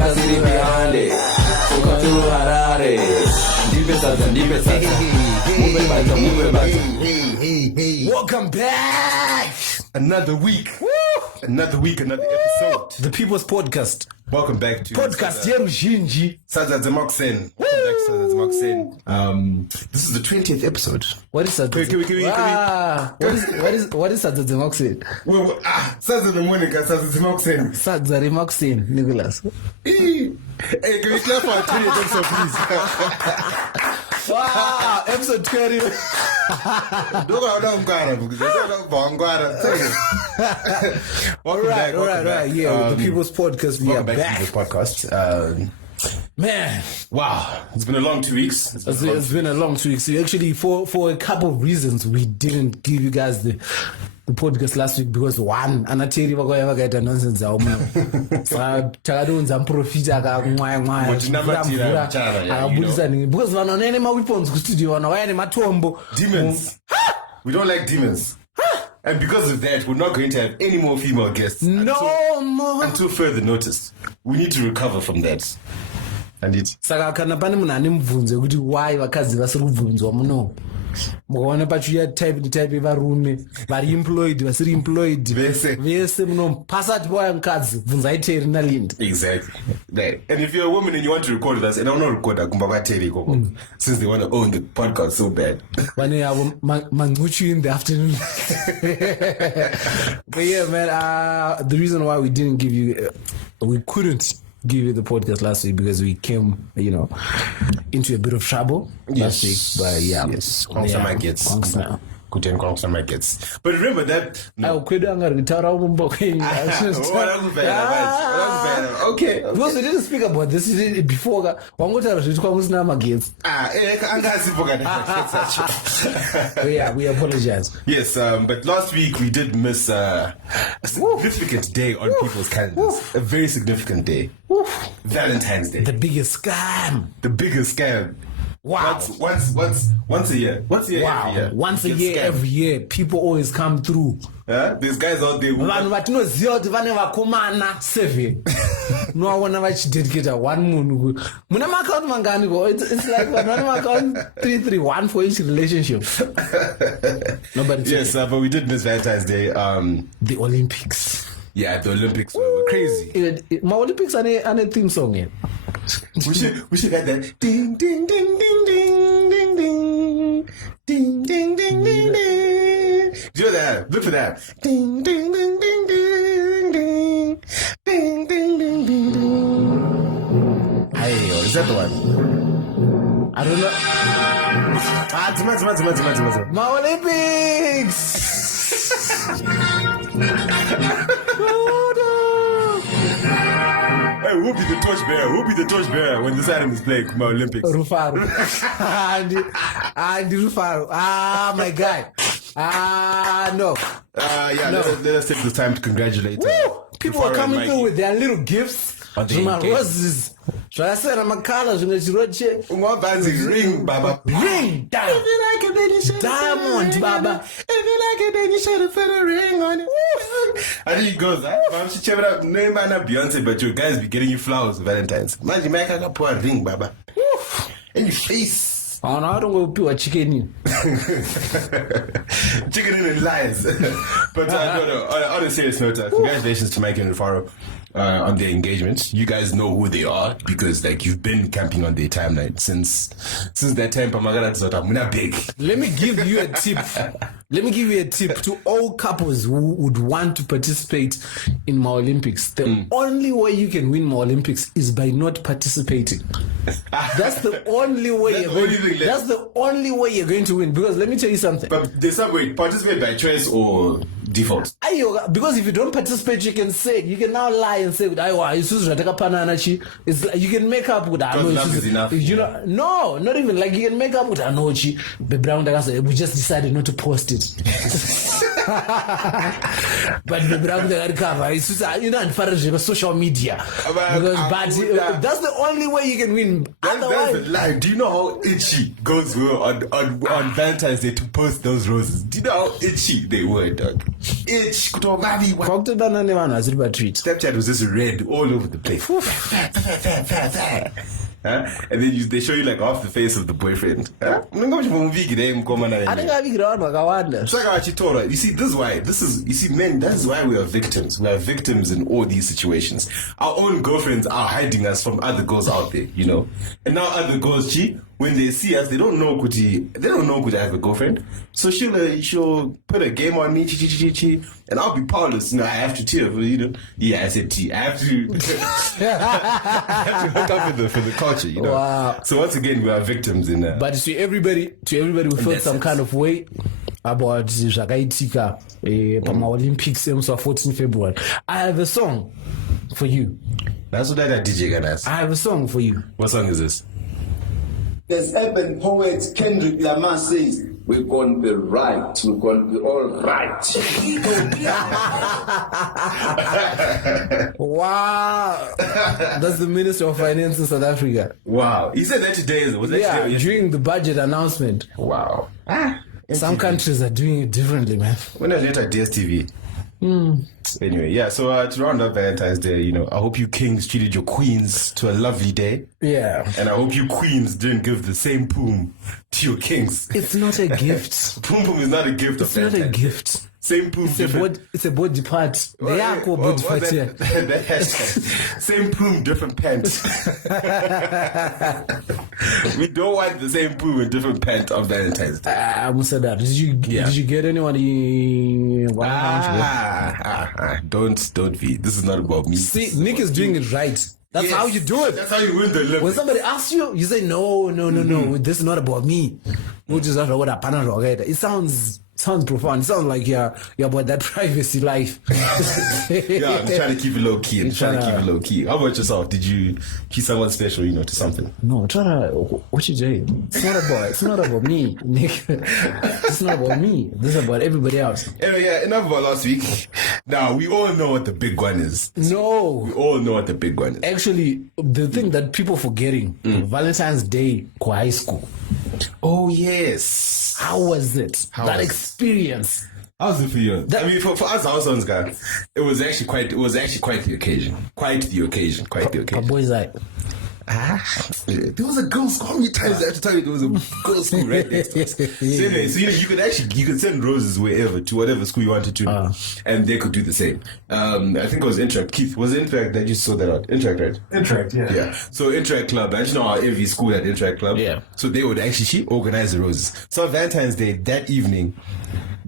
Kasiri behind it. Fuka to Harare. Deep Sadza. Welcome back. Another week. Woo! Another episode. The People's Podcast. Welcome back to Podcast Yerushinji. Sadza ZIMPODCASTS. Welcome back to Sadza ZIMPODCASTS. This is the 20th episode. What is Sadza? What is Sadza ZIMPODCASTS? Sadza in the morning, Sadza ZIMPODCASTS. Sadza ZIMPODCASTS, Nicholas. Hey, can we clap for our 20th episode, please? Wow, episode 20. All right. Yeah, the People's Podcast. We are back. To the podcast. Man, wow, it's been a long 2 weeks. It's been a long 2 weeks. So actually, for a couple of reasons, we didn't give you guys the podcast last week because one, anateri vakaita nonsense takadonza muprofita akabudisa ningi because vanhu vanoene maweapons kustudio vanhu vaya nematombo demons. We don't like demons. And because of that, we're not going to have any more female guests until further notice. We need to recover from that. Saka kana pane munhu ane mubvunzo wekuti why vakadzi vasiri kubvunzwa muno mukaona pachuya type yevarume vari employed vasiri employed vese muno pasati pawaya mukadzi bvunzai Terry naLinda. Exactly. And if you're a woman and you want to record with us, and I don't know record kumba kwaTerry since they want to own the podcast so bad. Vane yavo manguchu in the afternoon. But yeah, man, the reason why we didn't give you we couldn't give you the podcast last week because we came, into a bit of trouble last week. But yeah, but remember that. Okay. Because we didn't speak about this before. Yeah, we apologize. Yes, but last week we did miss a significant day on people's calendars. A very significant day. Valentine's Day. The biggest scam. Wow. Once a year. Wow. Every year. Once a year, every year. People always come through. These guys out there. Vanhu vatinoziva kuti vane vakomana 7 novaona vachidedicata one munhu muna maakaunti mangani ko it's like vanhu vane maakaunti 331 for each relationship. Yes, but we did miss Valentine's Day. The Olympics. Yeah, the Olympics were crazy. My Olympics are a theme song. Yeah. We should have that ding ding ding ding ding ding ding ding ding ding ding ding. Do that. Look for that. Ding ding ding ding ding ding ding ding ding ding ding. Hey, is that the one? I don't know. My Olympics. Hey, who'll be the torchbearer when this item is played? My Olympics. Rufaro. Andy Rufaro. My guy. No. Let us take the time to congratulate. People are coming through with their little gifts. Roses. Zvasera makala zvimwe chiroche. Ungabanzi ring baba. Ring. If you like it then you should diamond baba. If you like it then you should have put a ring on it. And he goes, Mom, she checked up. No man not Beyonce, but your guys be getting you flowers for Valentine's. Man, you make a pour a ring baba. In your face. Oh no, I don't go pure chicken in. Chicken in and lies. But no, on a serious note, congratulations to Mike and Rufaro. On their engagement. You guys know who they are because you've been camping on their timeline since that time. Let me give you a tip to all couples who would want to participate in my Olympics. The only way you can win my Olympics is by not participating. That's the only way that's the only way you're going to win. Because let me tell you something. But there's some way, participate by choice or default. Because if you don't participate, you can now lie and say, it's like you can make up with love is enough. No, not even like you can make up with Anochi. We just decided not to post it. But the brand that cover is unfair social media. Because that's the only way you can win. That's the lie. Do you know how itchy girls were on Valentine's Day to post those roses? Do you know how itchy they were, dog? Itch. Snapchat was just red all over the place. Huh? And then they show you like half the face of the boyfriend. Huh? You see, men, that's why we are victims. We are victims in all these situations. Our own girlfriends are hiding us from other girls out there, you know. And now other girls, when they see us, they don't know could I have a girlfriend. So she'll put a game on me, and I'll be powerless. I have to tear for, I said tea. I have to hook up for the culture, Wow. So once again, we are victims in but to everybody who felt some kind of way about Zvakaitika Olympics 14 February. I have a song for you. That's what that DJ gonna ask. I have a song for you. What song is this? There's urban poet Kendrick Lamar says, we're going to be right. We're going to be all right. Wow. That's the Minister of Finance in South Africa. Wow. He said that today. Was that today? During the budget announcement. Wow. Some countries are doing it differently, man. When I was at DSTV. Anyway, yeah, so to round up Valentine's Day, I hope you kings treated your queens to a lovely day. Yeah. And I hope you queens didn't give the same poom to your kings. It's not a gift. Poom is not a gift. It's not a gift. Same poom. It's a body part. Body part here. Same poom, different pants. We don't want the same poom and different pants on Valentine's Day. I'm saying that. Did you get anyone in don't be. This is not about me. See, Nick is doing it right. That's how you do it. That's how you win the Olympics. When somebody asks you, you say no. This is not about me. It sounds profound. It sounds like you're about that privacy life. Yeah, I'm trying to keep it low key. How about yourself? Did you keep someone special, to something? No, what you doing? It's not about me, Nick. It's not about me. This is about everybody else. Anyway, yeah, enough about last week. Now, we all know what the big one is. No. We all know what the big one is. Actually, the thing that people forgetting, Valentine's Day, high school. Oh, yes. How was it? That experience. How was it for you? For us, our sons, guys, it was actually quite the occasion. Quite the occasion. My boy's like, there was a girls' school. How many times I have to tell you there was a girls' school right next to us? So anyway, you could send roses wherever, to whatever school you wanted to, and they could do the same. I think it was Interact. Keith, was it Interact that you saw that out? Interact, right? Interact, yeah. Yeah. So Interact Club, and you know how every school had Interact Club? Yeah. So they would actually organize the roses. So on Valentine's Day, that evening,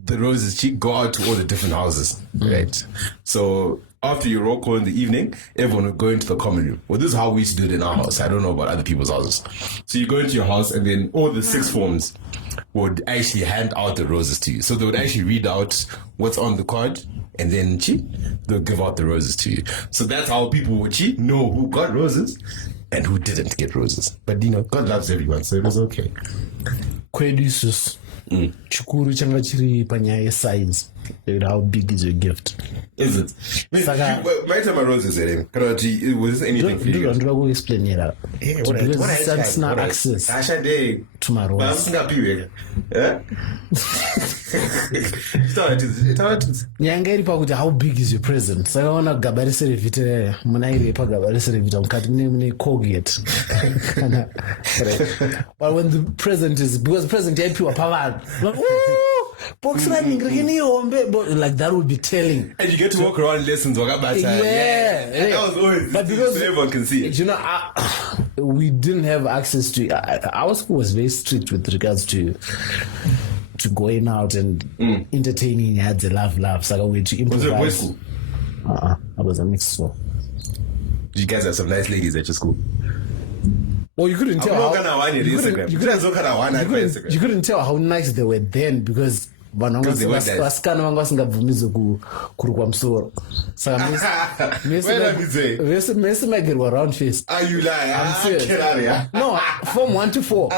the roses go out to all the different houses, right? So after your roll call in the evening, everyone would go into the common room. Well, this is how we used to do it in our house. I don't know about other people's houses. So you go into your house, and then all the sixth forms would actually hand out the roses to you. So they would actually read out what's on the card, and then they'll give out the roses to you. So that's how people would know who got roses and who didn't get roses. But God loves everyone, so it was okay. Chukuru changa chiri panyaya size. How big is your gift? Is it? My time I roses at him. Was this anything for you? Don't go explain it. Because that's not access to my roses. Nyangeri pakuti how big is your present? Sakaona gabarisere vite munaire pa gabarisere vite mukati mune Colgate. But when the present is, because present yaipiwa pavanhu, box like that would be telling. And you get to walk around lessons. Yeah. That was always, but because so everyone can see it. We didn't have access to our school was very strict with regards to going out and entertaining. Had the laugh. So we had to improvise. Was it a boys' school? I was a mixed school. Did you guys have some nice ladies at your school? Well, you couldn't tell how. You couldn't tell how nice they were then, because vanhu Because they want that. vasikana vanga vasingabvumize kurukwa musoro saka mese magerwa round face. Are you lying? serious. Get out of here. No, from 1 to 4.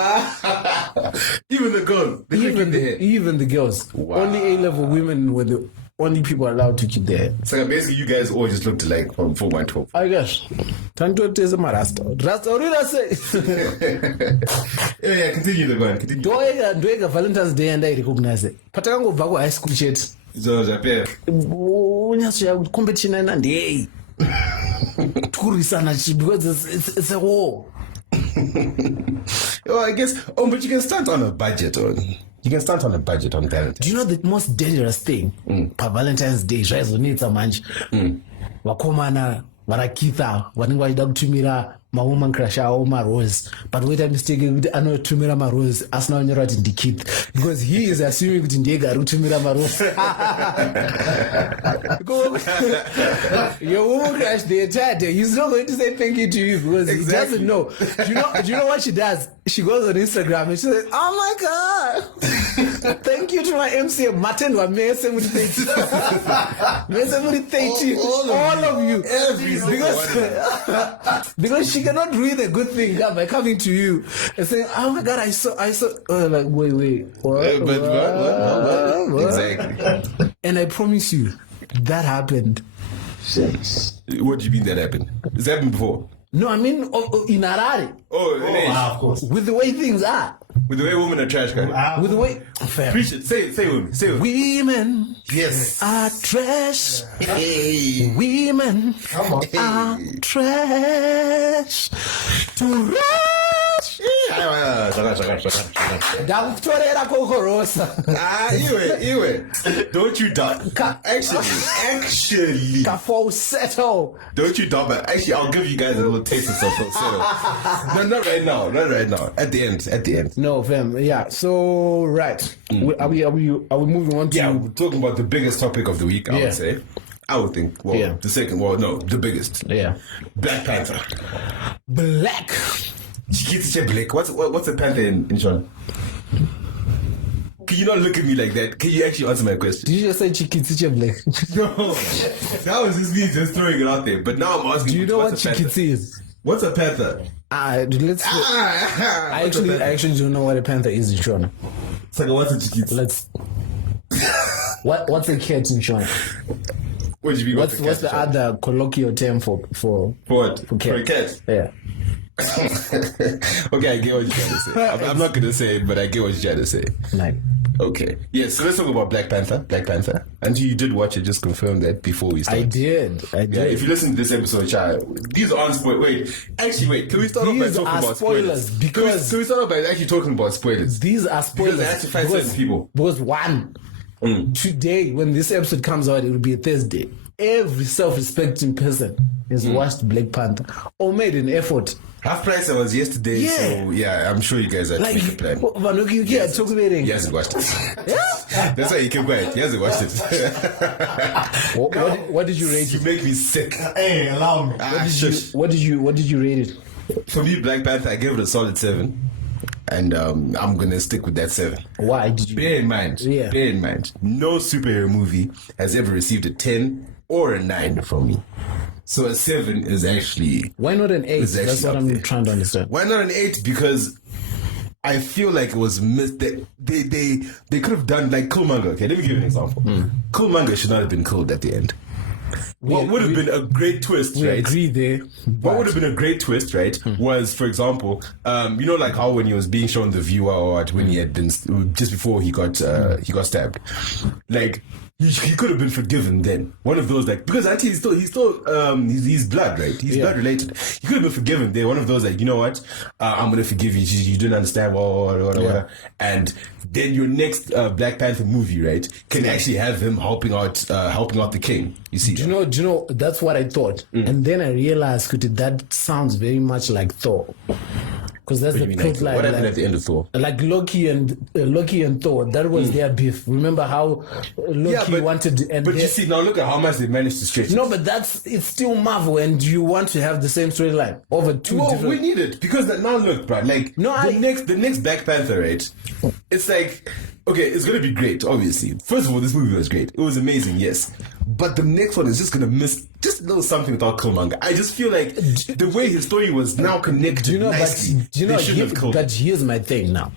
Even the girls. They keep their hair. Even the girls. Wow. Only A-level women were the only people allowed to keep their hair. So basically, you guys all just looked alike from 412. I guess. Tantoteze marasta. Rasta urira say. Yeah, continue the man. Continue. Ndoega Valentine's Day and I recognize it. Patakangobva ku high school chet. So, Japia. Unyasya competition and day. Tukurisana chi because it's a war. Well, I guess. Oh, but you can start on a budget on. You can start on a budget on Valentine's. Do you know the most dangerous thing? Per Valentine's Day, zvaizoneetsa manje. Vakomana varakitha vanenge vachida kutumira mawoman crush avo marose, but waita mistake yekuti anotumira marose asina kunyora kuti ndikith, because he is assuming kuti ndiyega ari kutumira marose. Your woman crush the entire day, he's not going to say thank you to you because he doesn't know. Do you know what she does? She goes on Instagram and she says, "Oh my God, thank you to my MC Martin wa mese muri 30, mese muri 30, all of you, every because she cannot read a good thing by coming to you and saying, "Oh my God, I saw." Like wait, what? Exactly. And I promise you, that happened. What do you mean that happened? Has that happened before? No, I mean in Harare. Oh, Of course. With the way things are. with the way women are trash, guys. With the way. Fair. Preach it. Say women. Say women. Women Yes. are trash. Hey. Women Come on. are trash. To rush. Ndakutorera kokorosa. Anyway. Don't you doubt. Actually. Ka falsetto. Don't you doubt. Actually, I'll give you guys a little taste of some falsetto. No, not right now. At the end. No, fam. Yeah. So right. Are we moving on to? Yeah, we're talking about the biggest topic of the week, I Yeah. would say. I would think. Well, Yeah. the second. Well, no, the biggest. Yeah. Black Panther. Black. Chikitiche Blake. What's a panther in Sean? Can you not look at me like that? Can you actually answer my question? Did you just say Chikitiche Black? No, that was just me just throwing it out there. But now I'm asking. Do you know what what's a panther? Chikiti is? What's a panther? Let's. I actually don't know what a panther is in Shona. So what's a chikiti? Let's. What's a cat in Shona? What do you mean? What's the other colloquial term for what? For cat? For a cat? Yeah. Okay, I get what you're trying to say. I'm not gonna say it, but I get what you're trying to say. Like. Okay. Yeah, so let's talk about Black Panther. And you did watch it, just confirm that before we start. I did. Yeah, if you listen to this episode, these aren't spoilers. Wait, can we start off by These talking are about spoilers because- Can we start off by actually talking about spoilers? These are spoilers. Because I had to find certain people. Because one, today when this episode comes out, it will be a Thursday. Every self-respecting person has watched Black Panther or made an effort. Half price was yesterday, Yeah. so yeah, I'm sure you guys had to make a plan. He hasn't watched it. Yeah. That's why he kept quiet. He hasn't watched it. What did you rate You it? make me sick. Hey, allow me. Shush. What did you rate it? For me, Black Panther, I gave it a solid 7. And I'm gonna stick with that 7. Why did you? Bear in mind, no superhero movie has ever received a 10 or a 9 from me. So a 7 is actually... Why not an 8? It's actually That's what up I'm there. trying to understand. Why not an 8? Because I feel like it was missed. They could have done like Killmonger. Okay, let me give you an example. Killmonger should not have been killed at the end. What would have been a great twist, We right? agree there. What would have been a great twist, right, was, for example, you know, like how when he was being shown the viewer or what, when he had been, just before he got stabbed, like, he could have been forgiven then. One of those, like, because actually he's blood, right? He's blood related. He could have been forgiven there. One of those, like, you know what? I'm going to forgive you. You didn't understand, whatever. And then your next Black Panther movie, right, can actually have him helping out the king. You see? Do you know? That's what I thought, and then I realized that sounds very much like Thor, because that's the plot line. What happened at the end of Thor? Like Loki and Thor, that was their beef. Remember how Loki wanted, But you see, now look at how much they managed to stretch. No, but it's still Marvel, and you want to have the same storyline over two different. We need it because now look, bro. Like No, the next Black Panther, right? It's like okay, it's gonna be great, obviously. First of all, this movie was great. It was amazing, yes. But the next one is just gonna miss just a little something without Killmonger. I just feel like the way his story was now connected nicely, they shouldn't have killed him. But here's my thing now.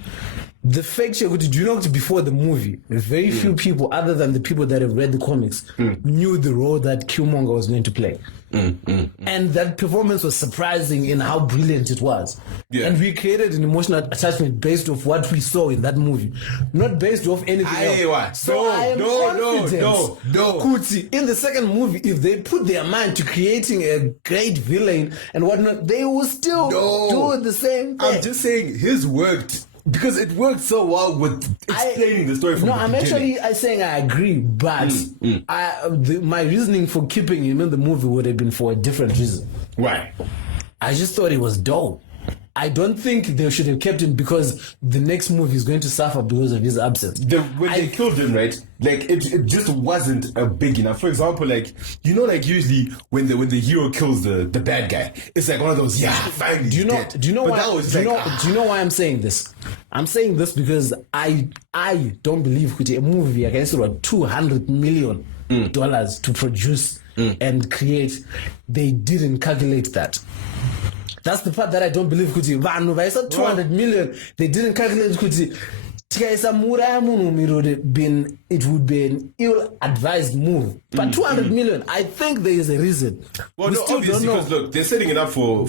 The fact do you know before the movie, very few people other than the people that have read the comics knew the role that Killmonger was going to play. And that performance was surprising in how brilliant it was. Yeah. And we created an emotional attachment based off what we saw in that movie, not based off anything else. So I am confident Kuti, in the second movie, if they put their mind to creating a great villain and whatnot, they will still do the same thing. I'm just saying his worked. Because it worked so well with explaining the story from the beginning. I'm saying I agree, but my reasoning for keeping him in the movie would have been for a different reason. Why? I just thought it was dope. I don't think they should have kept him because the next movie is going to suffer because of his absence. When they killed him, right? Like it just wasn't a big enough. For example, like usually when the hero kills the bad guy, it's like one of those finally. Do you know why I'm saying this? I'm saying this because I don't believe a movie against $200 million to produce and create. They didn't calculate that. That's the part that I don't believe. Kuti vanhu vaisa 200 million. They didn't calculate kuti tikaisa muraya munhu it would be an ill-advised move. But 200 million, I think there is a reason. Well, obviously, because look, they're setting it up for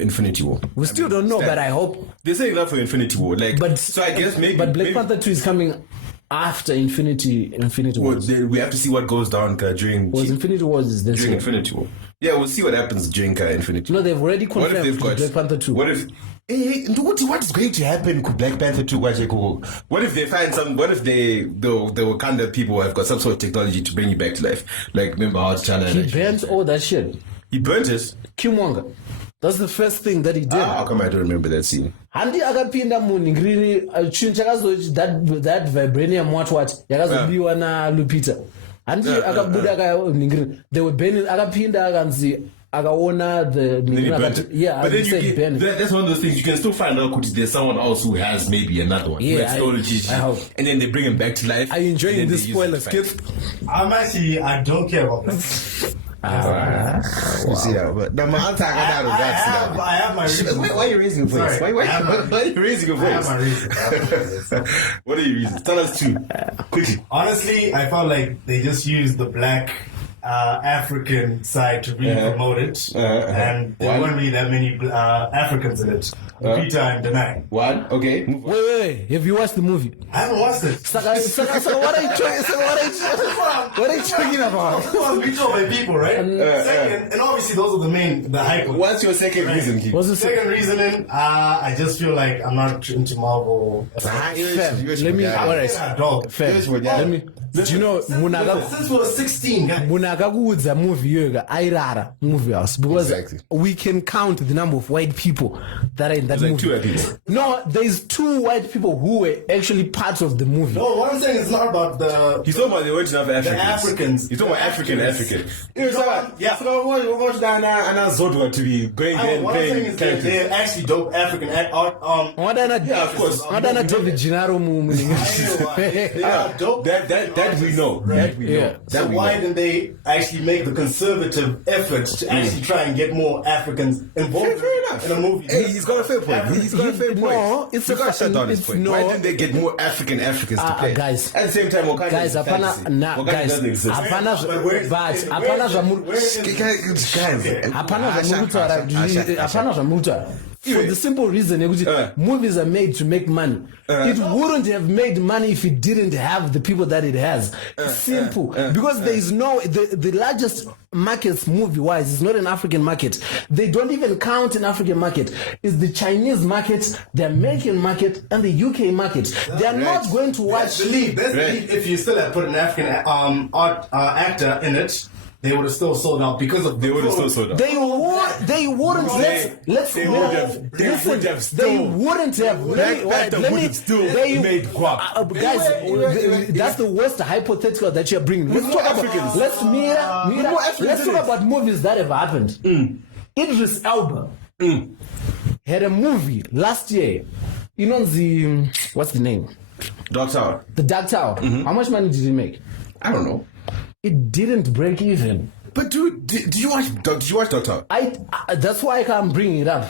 Infinity War. We still don't know, but I hope they're setting it up for Infinity War. So I guess maybe. But Black Panther 2 is coming after Infinity Wars. We have to see what goes down during. Infinity Wars is this during year. Infinity War. Yeah, we'll see what happens during Infinity War. No, they've already confirmed Black Panther 2. What if? What's going to happen with Black Panther 2? What if they find some? What if the Wakanda people have got some sort of technology to bring you back to life? Like, remember how China? He burnt all that shit. He burnt it? Killmonger. That's the first thing that he did. How come I don't remember that scene? Handi akapinda muningrini chinhu chakazochi that vibranium what yakazobiwa na Lupita. Handi akabuda akaningirini. They were burning akapinda akanzi akaona the but then that's one of those things you can still find out because there's someone else who has maybe another one. Yeah, I hope. And then they bring him back to life. Are you enjoying this spoiler skip? I don't care about that. You see that? But no, my answer I have my reasons. Why are you raising your voice? Why are you raising your voice? I have my reasons. What are your reasons? Tell us two. Quickly. Honestly, I felt like they just used the black African side to really promote it, and there weren't really that many Africans in it. Peter and Denai. One, okay. Wait. Have you watched the movie? I haven't watched it. So what are you talking about? We told by people, right? Second, and obviously those are the hype. What's your second reason, Keith? What's the second reasoning? I just feel like I'm not into Marvel. Let me. Let me. Do you know since we were 16, guys. Munagakuudza movie yoga airara movie house because we can count the number of white people that are in that movie. Like 2 white people. No, there's 2 white people who were actually parts of the movie. No, what I'm saying is not about the. He's talking about the origin of Africans. The Africans. He's talking about African. Yeah. So watch that Zodwa to be going there and what I'm saying is that they're actually dope African. Yeah, of course. David Gennaro They are dope. That we know. That we know. So why didn't they actually make the conservative effort to actually try and get more Africans involved in a movie? Hey, he's got a fair point. No, it's you got to shut down his point. No. Why didn't they get more Africans to play? Guys, at the same time, Wakanda doesn't exist. For the simple reason movies are made to make money. It wouldn't have made money if it didn't have the people that it has. Simple. Because there is the largest markets movie-wise is not an African market. They don't even count an African market. It's the Chinese market, the American market, and the UK market. They are not going to watch. Best believe if you still had put an African actor in it, they would have still sold out because of. They would have still sold out. They wouldn't. They wouldn't have. Let me still made guap. Guys, that's the worst hypothetical that you're bringing. Let's talk about. Let's talk about movies that have happened. Idris Elba had a movie last year. You know what's the name? Dark Tower. The Dark Tower. How much money did it make? I don't know. It didn't break even. But dude, did you watch Dark Tower? That's why I can't bring it up.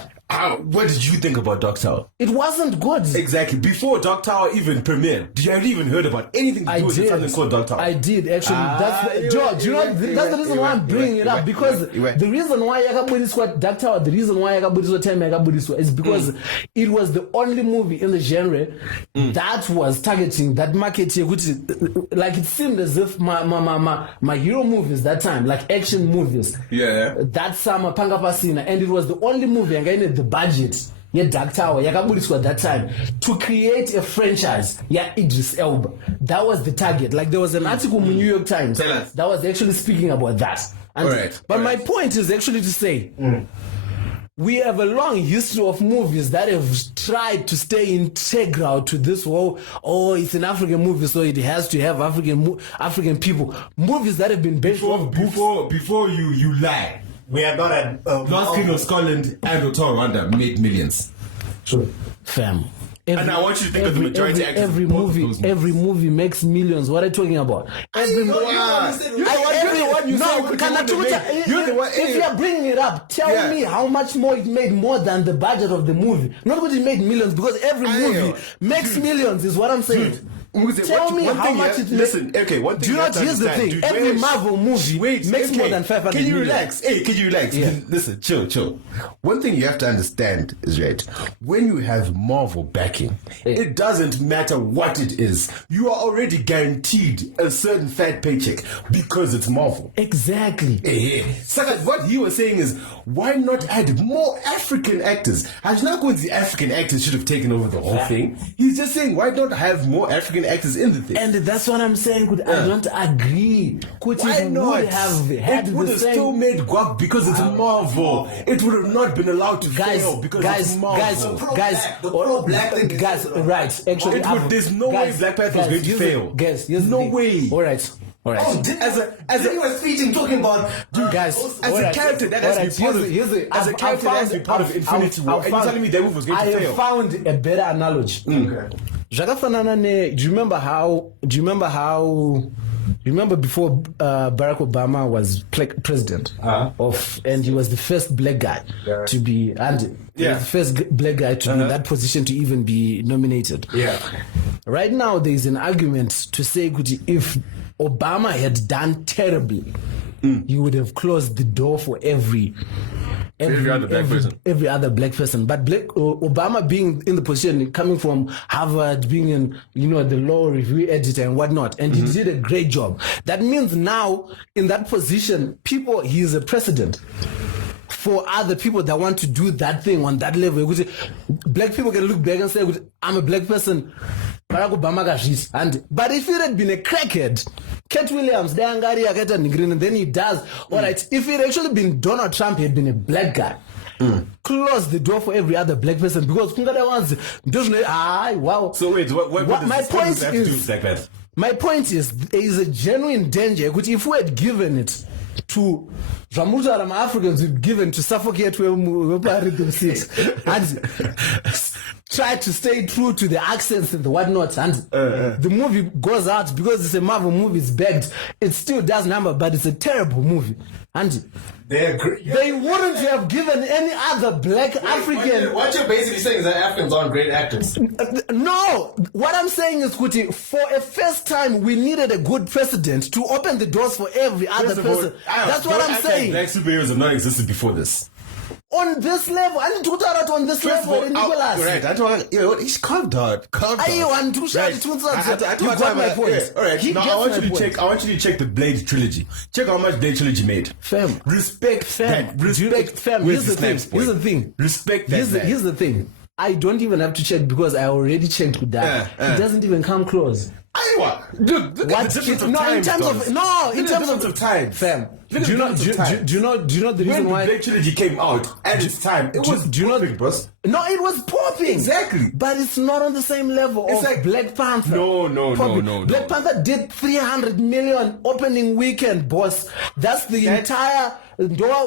What did you think about Dark Tower? It wasn't good. Exactly. Before Dark Tower even premiered, did you ever even heard about anything to do with something called Dark Tower? I did actually. George, that's the reason why I'm bringing it up, because the reason why Yakabudiswa Dark Tower, the reason why Yakabudiswa Time Yakabudiswa is because it was the only movie in the genre that was targeting that market here, which is like it seemed as if my hero movies that time, like action movies, that summer Panga Pasina, and it was the only movie and I needed the budget. Dark Tower yakabudiswa at that time to create a franchise. Idris Elba. That was the target. Like there was an article in New York Times that was actually speaking about that. But my point is actually to say we have a long history of movies that have tried to stay integral to this whole, it's an African movie, so it has to have African people. Movies that have been based on books. Before you lie. We are not at Lost King of Scotland and Hotel Rwanda made millions. True. Fam. And I want you to think of the majority actors. Every movie makes millions. What are you talking about? Every movie. If you are bringing it up, tell me how much more it made more than the budget of the movie. Not because it made millions, because every movie makes millions, is what I'm saying. Tell me how much it makes. Listen, okay, one thing. Do you not hear the thing? Dude, every Marvel movie makes more than 500 Can you million. relax? Hey, can you relax? Yeah. Listen, chill. One thing you have to understand is, right, when you have Marvel backing, it doesn't matter what it is. You are already guaranteed a certain fat paycheck because it's Marvel. Exactly. So what he was saying is, why not add more African actors? The African actors should have taken over the whole thing. He's just saying, why not have more African actors in the thing? And that's what I'm saying. I don't agree. Why not? It would have still made guap because it's Marvel. It would have not been allowed to fail because it's Marvel. Guys, right? Actually, there's no way Black Panther was going to fail. Here's no way. All right. As you were speaking, talking about guys, as a character that has to be part of Infinity War, and you're telling me that movie was going to fail. I have found a better analogy. Okay. Do you remember before Barack Obama was president and he was the first black guy to be he was the first black guy to be in that position to even be nominated. Right now there is an argument to say if Obama had done terribly, he would have closed the door for every other black person. But Obama being in the position, coming from Harvard, being in the law review editor and whatnot, and he did a great job. That means now in that position, he is a precedent for other people that want to do that thing on that level. Black people can look back and say, I'm a black person, Barack Obama got but if it had been a crackhead, Cat Williams, and then he does. All right, if it had actually been Donald Trump, he had been a black guy. Close the door for every other black person because wow. So wait, what my point is like that? My point is there is a genuine danger which if we had given it to Ramujaram Africans, we've given to suffocate where rhythm sits and try to stay true to the accents and the whatnot, and the movie goes out because it's a Marvel movie, it's bagged, it still does number, but it's a terrible movie. And they wouldn't have given any other black African. What you're basically saying is that Africans aren't great actors. No, what I'm saying is, Kuti, for a first time, we needed a good precedent to open the doors for every other person. That's what I'm saying. Black superheroes have not existed before this. On this level, I need to talk about on this level, Nicholas. Right, I don't. He's calm down. You got my point. All right, now I want you to check the Blade trilogy. Check how much Blade trilogy made. Fam, respect fam. that. Respect. Fam. Here's the thing. Respect that. Here's the thing. I don't even have to check because I already checked with that. It doesn't even come close. Dude, look at the difference of time. In terms of time, fam. Look at Do you the know? difference of time. Do you know? Do you know the When reason the why? Blake trilogy came out at its time, it was do you know popping, boss. No, it was popping. Exactly. But it's not on the same level It's of like- Black Panther. No. Black Panther did 300 million opening weekend, boss. That's the entire entire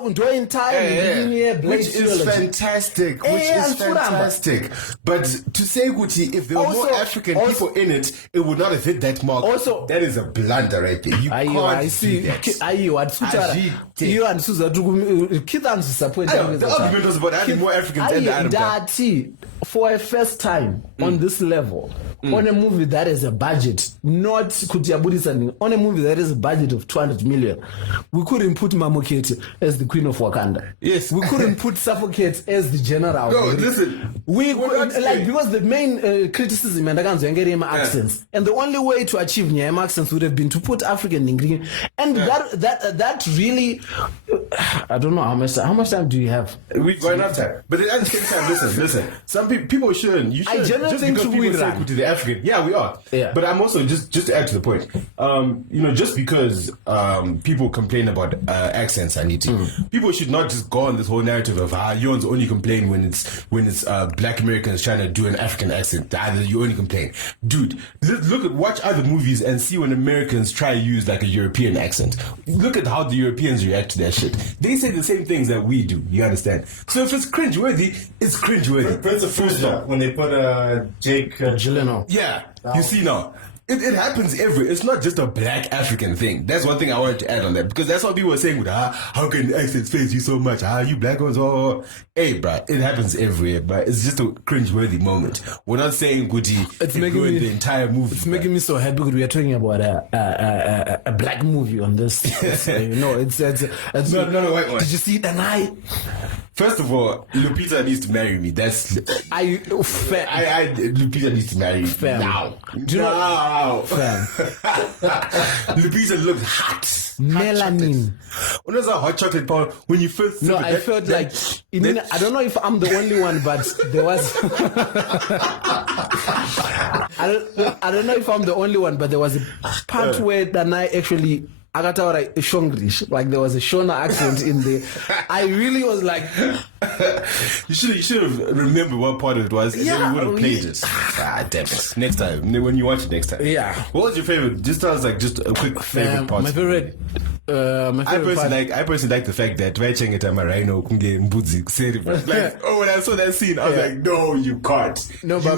Blade which is trilogy. fantastic. Which Yeah, is fantastic. But to say, Gucci, if there were more African people in it, it would not have hit that mark. Also- that is a blunder right there. You I can't see. do that. What you and Suza kid and disappointed. The argument was about having more Africans in the Adam. For a first time on this level, on a movie that has a budget, not Kutiaburi, on a movie that has a budget of 200 million, we couldn't put Mamokete as the Queen of Wakanda. Yes. We couldn't put Suffocate as the General. No, listen. We We're not like saying- because the main criticism and accents, and the only way to achieve Nyema accents would have been to put African ingredient, and that really, I don't know how much time do you have? We've got enough time. But at the same time, listen. Some people shouldn't. You shouldn't. generally Just think because we people say run. to the African. Yeah, we are. Yeah. But I'm also, just to add to the point, just because people complain about accents, people should not just go on this whole narrative of you only complain when it's Black Americans trying to do an African accent. You only complain. Dude, watch other movies and see when Americans try to use like a European accent. Look at how the Europeans react to that shit. They say the same things that we do. You understand? So if it's cringeworthy, it's cringeworthy. Prince of Persia, when they put Jake Gyllenhaal. Yeah, you see now. It happens it's not just a Black African thing. That's one thing I wanted to add on that, because that's what people were saying with how can accents phase you so much? You Black ones, hey, bruh, it happens everywhere, but it's just a cringeworthy moment. We're not saying Gucci, It's it making ruined me- the entire movie. It's making me so happy because we are talking about a black movie on this. It's not a white one. Did you see it? And First of all, Lupita needs to marry me. That's Lupita needs to marry me Fam. now. Do you know- Now. Fam. Lupita looks hot. Melanin. When was a hot chocolate powder? When you first No, sip it, I felt like I don't know if I'm the only one, but there was. I don't know if I'm the only one, but there was a part where Danai actually. Agataura Shongrish, like there was a Shona accent in there. I really was like, You should have remembered what part it was, and then you would have played it. Damn it! Next time, when you watch it next time. Yeah. What was your favorite? Just tell us just a quick favorite part. my favorite. I personally like the fact that when I saw that scene, I was like, no, you can't. No, but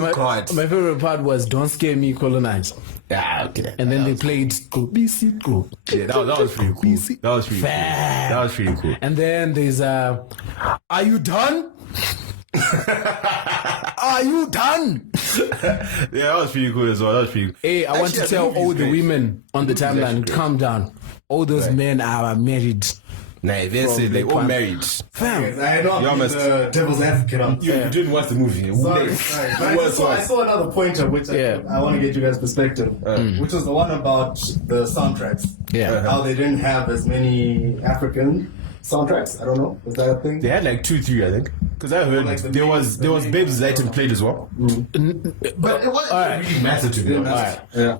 my favorite part was "Don't Scare Me, Colonize." Okay. And then they played "Go BC Go." Yeah, that was pretty cool. That was pretty cool. That was pretty cool. And then there's "Are you done? Are you done?" Yeah, that was pretty cool as well. That was pretty cool. Hey, I want to tell all the women on the actually timeline, great. calm down. All those men are married. Nah, they say they all married. Fam. I know You I'm almost- the devil's advocate on. You didn't watch the movie. Sorry. What I saw another pointer, which Yeah. I want to get you guys' perspective, which was the one about the soundtracks. Yeah. How they didn't have as many African soundtracks. I don't know. Was that a thing? They had like 2-3, I think. Because I heard Like the there main- was the main Babes ones. Zayton played as well. But it wasn't really matter to me. Alright. Yeah.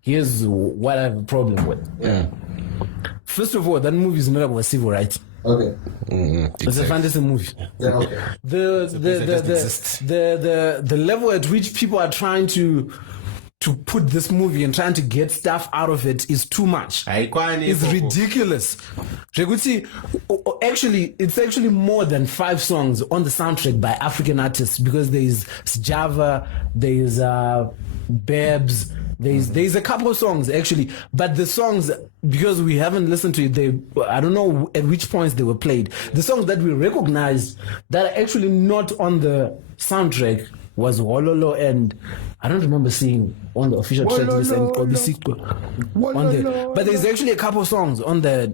Here's what I have a problem with. Yeah. First of all, that movie is not about civil rights. Okay. It's a fantasy movie. Yeah. Okay. The level at which people are trying to put this movie and trying to get stuff out of it is too much. It's ridiculous. Actually, it's actually more than 5 songs on the soundtrack by African artists, because there's Java, there's Babs, there's a couple of songs actually, but the songs, because we haven't listened to it, I don't know at which points they were played. The songs that we recognized that are actually not on the soundtrack was Wololo, and I don't remember seeing on the official track list and Obisiko on there. But there's actually a couple of songs on there.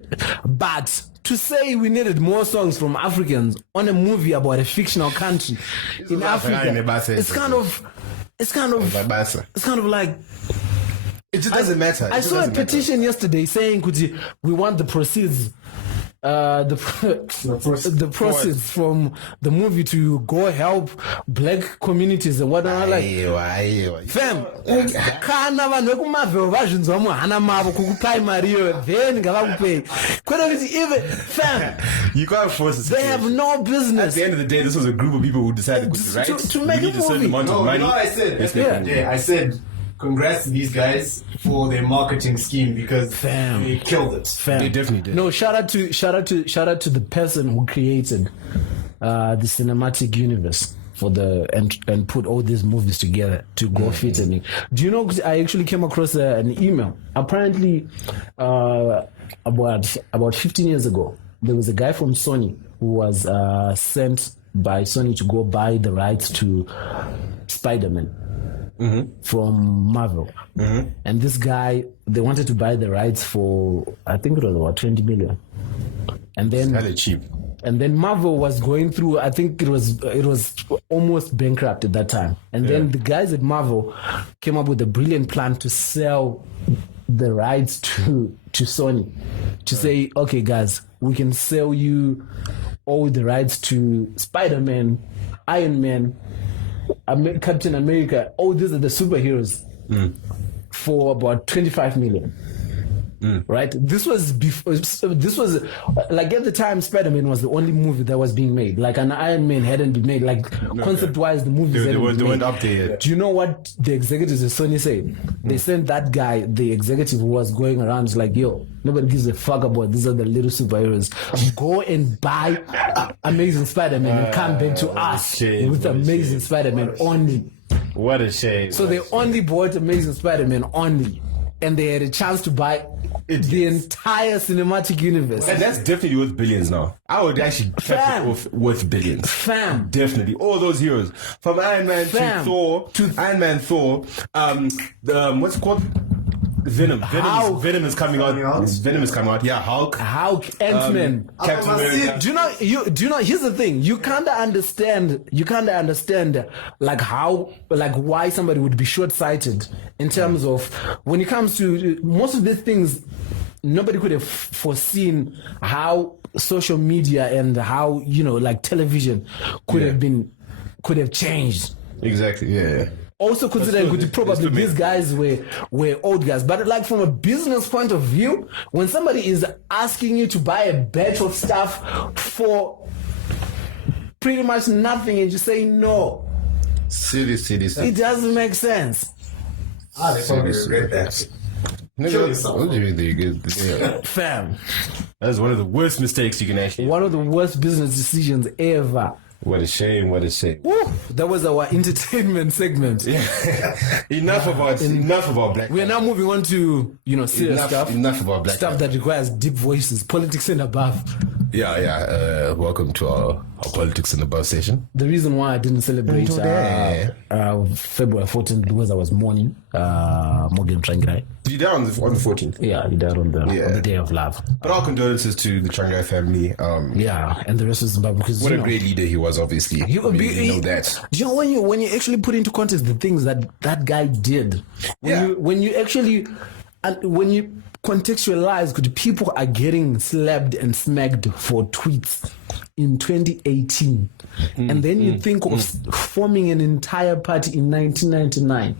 But to say we needed more songs from Africans on a movie about a fictional country in Africa, it's kind of like. It just doesn't matter. I saw a petition yesterday saying, we want the proceeds the proceeds from the movie to go help black communities and whatnot. Like, fam, kana vanhu vekumavheo vazvinzwa muhana mavo kukuprimariyo then ngavakupei kwete kuti even fam you can't force it. they have no business. At the end of the day, this was a group of people who decided to make we need a a certain movie. amount of No, money. you know what I said? Let's make a movie. I said, congrats to these guys for their marketing scheme because Fam. they killed it. Fam. They definitely did. No, shout out to the person who created the cinematic universe for and put all these movies together to go fit in it. Do you know? I actually came across an email. Apparently, about 15 years ago, there was a guy from Sony who was sent by Sony to go buy the rights to Spider-Man. From Marvel. And this guy, they wanted to buy the rights for, I think it was about 20 million. And then Hella cheap. and then Marvel was going through, I think it was almost bankrupt at that time. And then the guys at Marvel came up with a brilliant plan to sell the rights to Sony. To say, okay guys, we can sell you all the rights to Spider-Man, Iron Man, Captain America, these are the superheroes for about 25 million. Right? This was before. This was like at the time, Spider-Man was the only movie that was being made. Like an Iron Man hadn't been made. Like concept-wise, the movies They hadn't been weren't made. up there yet. Do you know what the executives at Sony said? They sent that guy, the executive who was going around, it's like, yo, nobody gives a fuck about these are the little superheroes. Go and buy Amazing Spider-Man and come back to us shame, with what a Amazing shame. Spider-Man only. What a shame. So they only bought Amazing Spider-Man only. And they had a chance to buy the entire cinematic universe. And that's definitely worth billions now. I would actually track it off worth billions. Fam. Definitely. All those heroes. From Iron Man Fam. to Thor, Iron Man, Thor, what's it called? Venom. Hulk. Venom is coming out. Venom is coming out. Yeah, Hulk. Ant-Man. Captain America. Do you know here's the thing, you can't understand like how, like why somebody would be short-sighted in terms of when it comes to most of these things. Nobody could have foreseen how social media and how, like television could have changed. Exactly, yeah. Also considering That's probably what these guys were old guys. But like from a business point of view, when somebody is asking you to buy a batch of stuff for pretty much nothing and you say no, Silly. it doesn't make sense. They probably regret that. Kill yourself. Fam, That's one of the worst mistakes you can actually. one of the worst business decisions ever. What a shame. Woo, that was our entertainment segment. Enough about black. We are now moving on to, serious stuff. Enough about black. Stuff that requires deep voices, politics and above. Yeah. Welcome to our Politics and Above station. The reason why I didn't celebrate February 14th because I was mourning Morgan Trangirai. You died on the 14th. Yeah, he died on the day of love. But our condolences to the Trangirai family. And the rest of Zimbabwe because What a great leader he was, obviously. You know that. Do you know when you actually put into context the things that guy did? When you contextualize, because people are getting slapped and smacked for tweets in 2018, and then you think of forming an entire party in 1999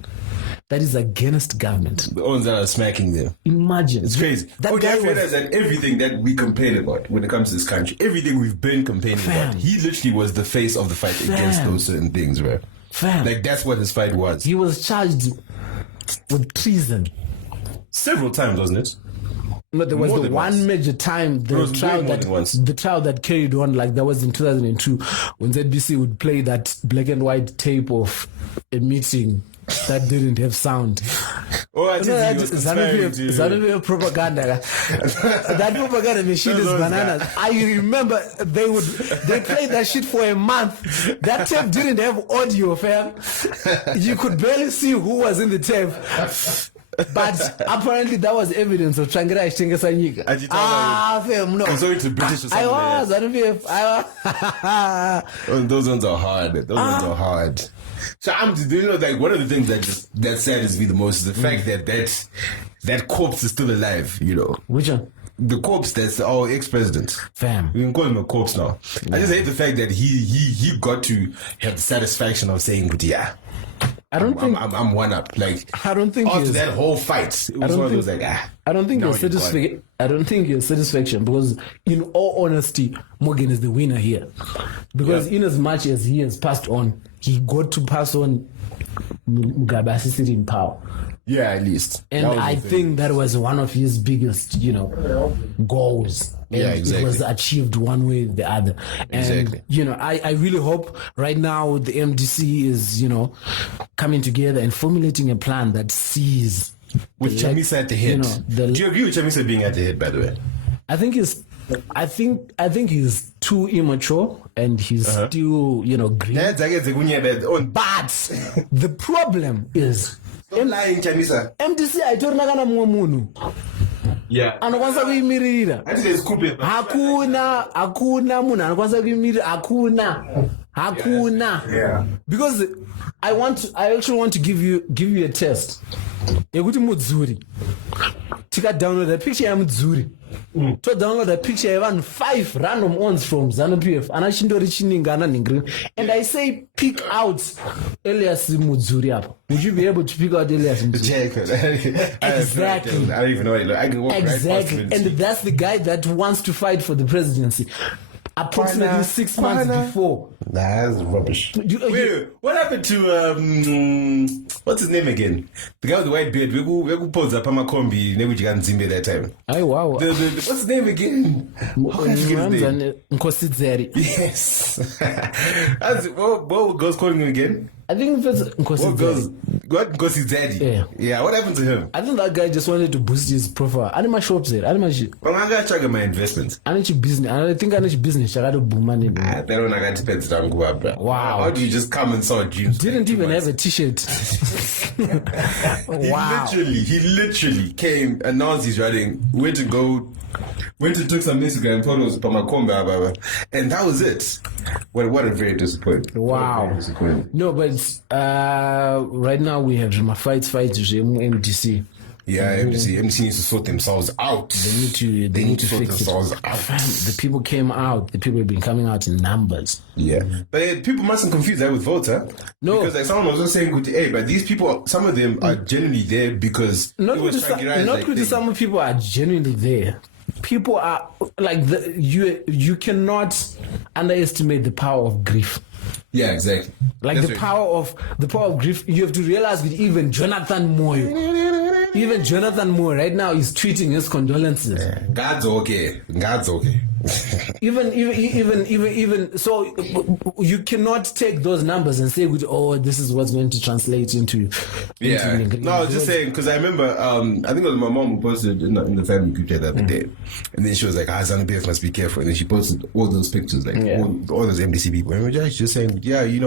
that is against government. The ones that are smacking them. Imagine. It's crazy. That guy I realize that everything that we complain about when it comes to this country, everything we've been complaining about, he literally was the face of the fight against those certain things, right? Like, that's what his fight was. He was charged with treason. Several times, wasn't it? No, there was More the than one once. major time, the trial that carried on, like that was in 2002, when ZBC would play that black and white tape of a meeting that didn't have sound. Zanuvia propaganda. That propaganda machine is bananas. I remember they played that shit for a month. That tape didn't have audio, fam. You could barely see who was in the tape. But apparently that was evidence of Changira Ishtengesa Nyika. Fam, no. Sorry to British or something. I was. Those ones are hard. Those ones are hard. So like one of the things that saddens me the most is the fact that corpse is still alive. Which one? The corpse that's our ex-president. Fam. We can call him a corpse now. I just hate the fact that he got to have the satisfaction of saying, yeah, I'm one up. Like, I don't think after that whole fight, it was one of those like, I don't think your satisfaction, because in all honesty, Morgan is the winner here. Because in as much as he has passed on, he got to pass on Mugabe's sitting in power. Yeah, at least. And I think that was one of his biggest, goals. And exactly. It was achieved one way or the other. And, exactly. I really hope right now the MDC is, coming together and formulating a plan that sees... With Chamisa at the head. Do you agree with Chamisa being at the head, by the way? I think he's too immature and he's still, green. But the problem is... lying, Chamisa. MDC aitorina munu. Yeah. Anokwanisa kuimirira. Hakuna munhu anokwanisa kuimirira. Hakuna. Yeah. Because I actually want to give you a test. Yekuti mudzuri. Tika download a picture ya mudzuri. To download a picture ya 5 random ones from ZANU-PF. Anachindori chininga ananingiri. And I say pick out Elias Mudzuri apa. Would you be able to pick out Elias Mudzuri? Exactly. I don't even know what he looks like. I can walk right past him. And that's the guy that wants to fight for the presidency. Approximately 6 months before. Nah, that's rubbish. Wait, what happened to what's his name again? The guy with the white beard. We go pose up Pamakombi. Never got Zimbe that time. Oh wow. What's his name again? How can I forget his name? Nkosizeri. Yes. What goes calling him again? I think it's Nkosizeri. What goes his daddy? Yeah. What happened to him? I think that guy just wanted to boost his profile. I my shops there. I'm gonna check my investments. I need business. I think I need business. I got to boom money. That one I got to pay to go. Wow. How do you just come and saw jeans? Didn't even have a t-shirt. Wow. He literally came, announced he's running, went to took some Instagram photos of Pamakomba, and that was it. What a very disappointing. Wow. No, but right now we have fights MDC. Yeah, MDC needs to sort themselves out. They need to sort fix themselves it. out. The people came out. The people have been coming out in numbers. Yeah. But people mustn't confuse that with votes, huh? No. Because like someone was just saying, hey, but these people, some of them are genuinely there because some people are genuinely there. People are like you cannot underestimate the power of grief. Yeah, exactly. Like that's the power of grief. You have to realize that even Jonathan Moore right now is tweeting his condolences. Yeah. God's okay. even so, you cannot take those numbers and say, "Oh, this is what's going to translate into." Yeah. No, I was just saying because I remember. I think it was my mom who posted in the family group chat the other day, and then she was like, "ZANU-PF must be careful," and then she posted all those pictures, like all those MDC people, and we're just saying, "Yeah, it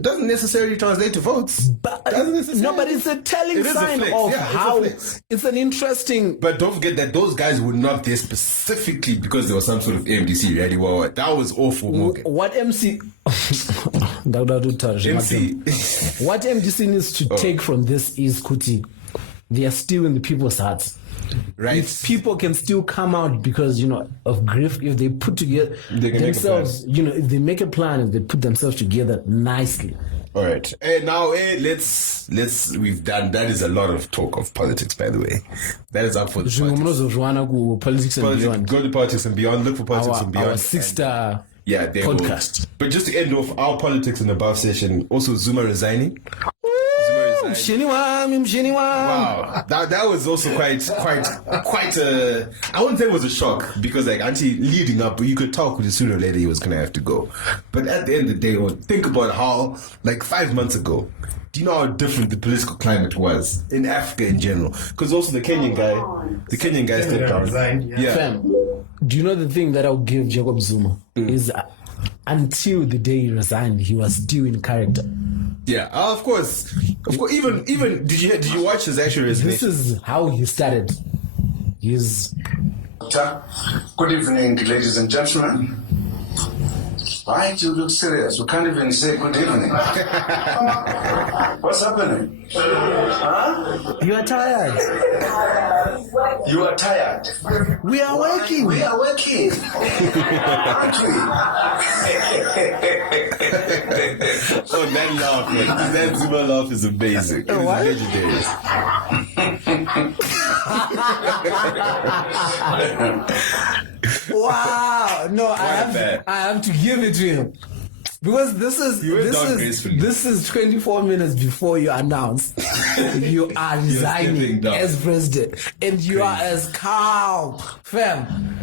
doesn't necessarily translate to votes." But it's a telling sign of how it's an interesting. But don't forget that those guys were not there specifically because there was some sort of AMDC rally. Well, that was awful. Morgan. What MC? What MDC needs to take from this is Kuti. They are still in the people's hearts. Right. If people can still come out because of grief, if they put together themselves, if they make a plan, if they put themselves together nicely. All right. Now, let's. We've done. That is a lot of talk of politics, by the way. That is up for the politics and beyond. Go to politics and beyond. Look for politics and beyond. Our 6-star podcast. But just to end off our politics and above session, also Zuma resigning. Wow, that was also quite a. I wouldn't say it was a shock because actually leading up, you could talk with sooner or later he was gonna have to go. But at the end of the day, think about how 5 months ago. Do you know how different the political climate was in Africa in general? Because also the Kenyan guy stepped down. Yeah. Fam, do you know the thing that I'll give Jacob Zuma is until the day he resigned, he was still in character. Yeah, of course. Even did you watch his actual This resignation? is how he started. He's Good evening, ladies and gentlemen. Why do you look serious? We can't even say good evening. What's happening? Huh? You are tired. You are tired. We are working. We are working. Aren't we? Oh, that laugh, man. That Zuma laugh is amazing. It is What? legendary. Wow. No, I bad. have to give it to him. Because this went down gracefully. is 24 minutes before you announce you are resigning stepping down. as president, and you are as calm, fam.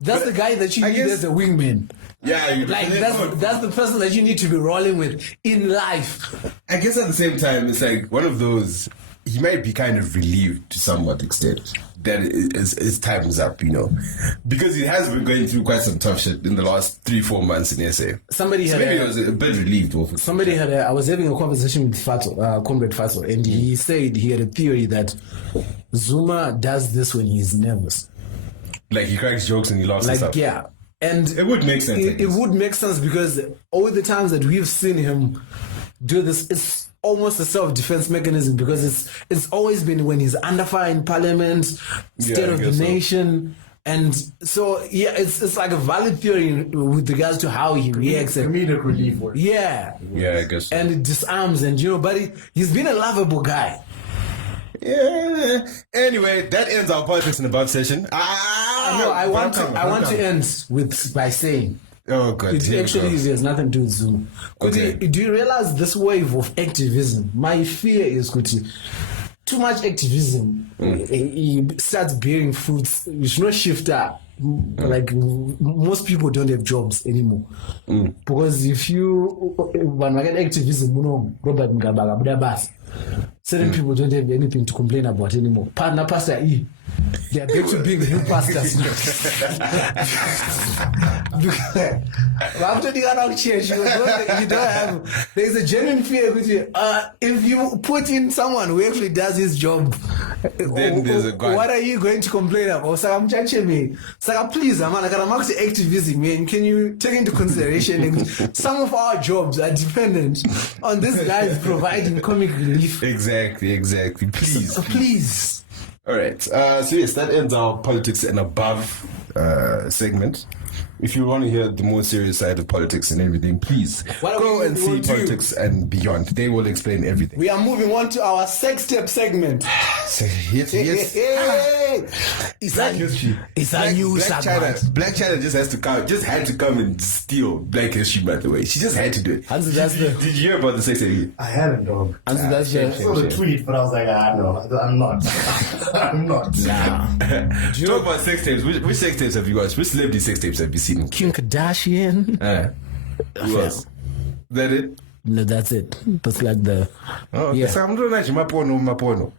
That's the guy that you I need guess- as a wingman. Yeah, you Like that's the person that you need to be rolling with in life. I guess at the same time, it's like one of those. He might be kind of relieved to somewhat extent that his time is up, because he has been going through quite some tough shit in the last 3-4 months in SA. Somebody So had maybe he was a bit relieved. I was having a conversation with Comrade Fato, and he said he had a theory that Zuma does this when he's nervous. Like he cracks jokes and he laughs and Like, stuff. yeah. And It would make sense. I It guess. would make sense because all the times that we've seen him do this, it's almost a self-defense mechanism, because it's always been when he's under fire in parliament, state I of the guess so. nation. And so, yeah, it's like a valid theory with regards to how he reacts. And, Comedic relief work. yeah. Yeah, I guess so. And it disarms, and but he's been a lovable guy. Yeah. Anyway, that ends our politics in above session. No, I want to end by saying Oh god. it here we actually go. has nothing to do with Zoom. Okay. Do you realize this wave of activism? My fear is too much activism. It starts bearing fruits. You should not shift up. Like most people don't have jobs anymore, because if you when I get activism, Robert Mugabe, Budabas. Certain people don't have anything to complain about anymore. Partner Pastor E, they are back to being new pastors. After the other church, you don't have. There's a genuine fear with you. If you put in someone who actually does his job, Then there's a God. what are you going to complain about? Saka mchache me. Saka please, man, I gotta mark the activism, man. Can you take into consideration some of our jobs are dependent on this guy providing comic relief. Exactly. Please. Please. All right. So yes, that ends our politics and above segment. If you want to hear the more serious side of politics and everything, please What go we and see will do- Politics and Beyond. They will explain everything. We are moving on to our sex tape segment. Yes. It's Black history. a new segment. Black China just had to come and steal Black history, by the way. She just had to do it. Hansi, that's the Did you hear about the sex tape? I haven't, dog. Hansi, that's shame, I saw the tweet, but I was like, no, I'm not. I'm not. Talk about sex tapes. Which sex tapes have you watched? Which celebrity sex tapes have you seen? Kim Kardashian. Who else? Is that it? No, that's it. That's like the Okay. So I'm doing actually mapono. Mapono.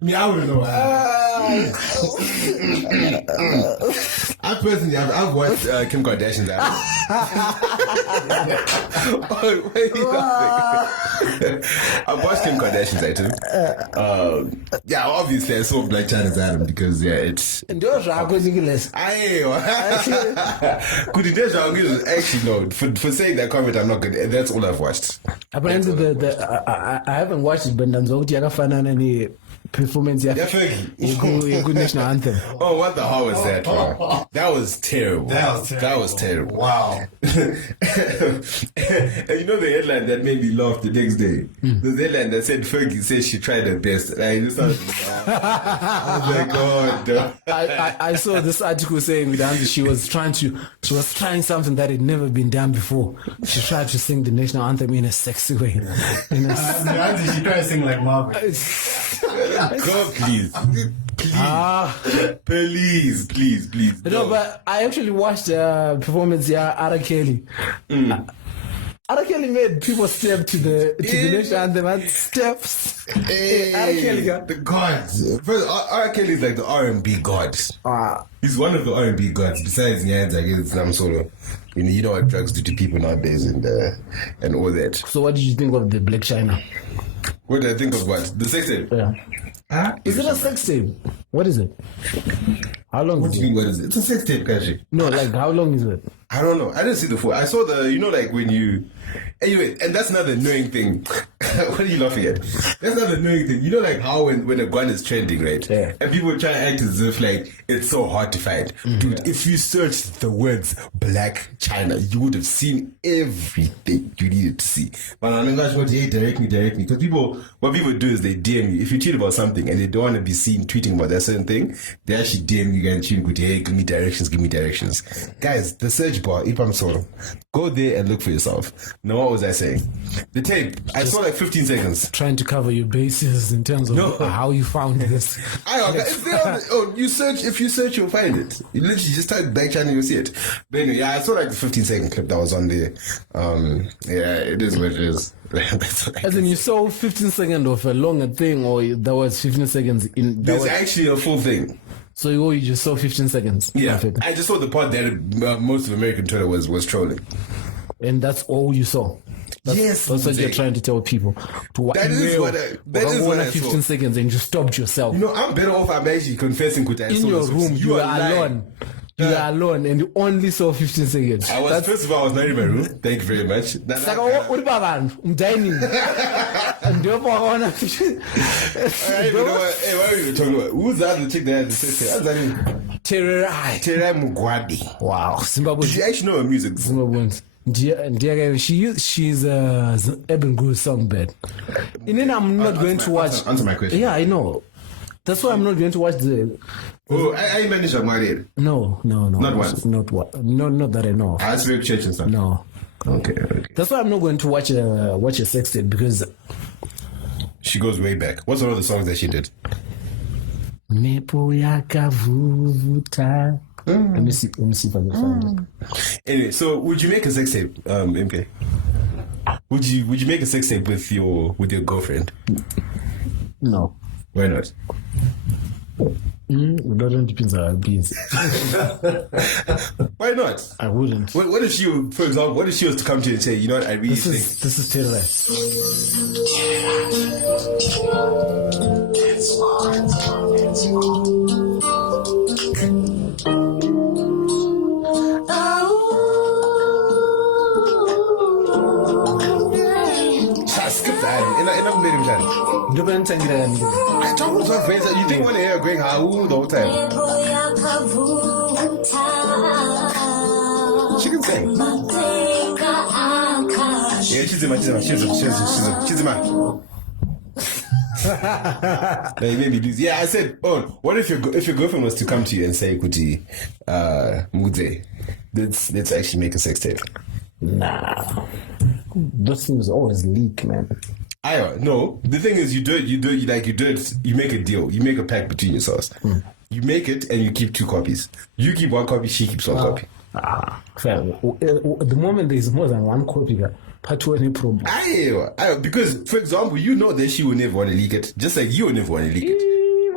Me, I don't know. I personally, I've watched Kim Kardashian's album. Oh, wait, I've watched Kim Kardashian's item. Yeah, obviously I saw Black China's album because it's. ndio zvako ridiculous. Could it actually no? For saying that comment, I'm not good. That's all I've watched. Apparently, I haven't watched it, but ndanzwa kuti yakafanana performance yeku national anthem. Oh, what the hell was that? Wow. That was terrible. That was terrible. Wow. And you know the headline that made me laugh the next day? The headline that said Fergie says she tried her best. I was like, God. I saw this article saying that she was trying something that had never been done before. She tried to sing the national anthem in a sexy way. She tried to sing like Marvin. God, please. Please. No, but I actually watched performance R. Kelly. R. Kelly made people step to the national anthem and steps. The gods. First, R. Kelly is like the R&B god. He's one of the R&B gods. Besides Nyans, I guess some sort of, you know what drugs do to people nowadays and all that. So what did you think of the Black China? What did I think of what? The sex tape? Yeah. Is it a sex tape? What is it? How long What do you mean, what is it? It's a sex tape, Kashi. No, like how long is it? I don't know. I didn't see the full. I saw the, like when you... Anyway, and that's another annoying thing. What are you laughing at? That's another annoying thing. You know like how when a gun is trending, right? Yeah. And people try to act as if like it's so hard to find. Dude, if you search the words Black China, you would have seen everything you needed to see. But I'm not going to direct me. Because what people do is they DM you. If you tweet about something and they don't want to be seen tweeting about that certain thing, they actually DM you and tweet, hey, give me directions. Guys, the search bar, Ipam Solo, go there and look for yourself. Now, what was I saying? The tape, I saw like 15 seconds. Trying to cover your bases in terms of how you found this. If you search, you'll find it. You literally just type Black China, you'll see it. But anyway, I saw like the 15-second clip that was on there. It is what it is. As in, you saw 15 seconds of a longer thing, or that was 15 seconds in. There's actually a full thing. So you just saw 15 seconds. Yeah, I just saw the part that most of American Twitter was trolling. And that's all you saw. That's what you're trying to tell people. That is what I 15 saw. seconds and you stopped yourself. I'm better off. I'm actually confessing with that. In your room, you are alone. You are alone and you only saw 15 seconds. First of all, I was not in my room. Thank you very much. I'm dining. And therefore, I want to. Hey, what are you talking about? Who's the other chick that has the sister? Terai Mugwadi. Wow. Did you actually know her music? She's Urban Groove songbird. And then I'm not going to watch. Answer my question. Yeah, I know. That's why I'm not going to watch the. Oh, I managed to marry. No. Not once. Not what? Not that I know. I speak church and stuff. No. Okay. That's why I'm not going to watch a sex tape because she goes way back. What's one of the songs that she did? Mepo yakavuvuta. Let me see if I can find it. Anyway, so would you make a sex tape, MK? Would you make a sex tape with your girlfriend? No. Why not? That depends on how busy. Why not? I wouldn't. What if she, for example, what if she was to come to you and say, you know what, I really think this is Terra. skip that. Enough made him shine. I don't want to talk friends. You think when they hear going how the whole time? She can sing. Yeah, she's a man. Maybe lose. Yeah, I said, what if your girlfriend was to come to you and say, Kuti, Mudze, let's actually make a sex tape? Nah. Those things always leak, man. No, the thing is, you make a deal, you make a pact between yourselves. You make it and you keep 2 copies. You keep 1 copy, she keeps 1 copy. Fair. The moment there is more than 1 copy, part 2 any problem. Because, for example, you know that she will never want to leak it, just like you will never want to leak it.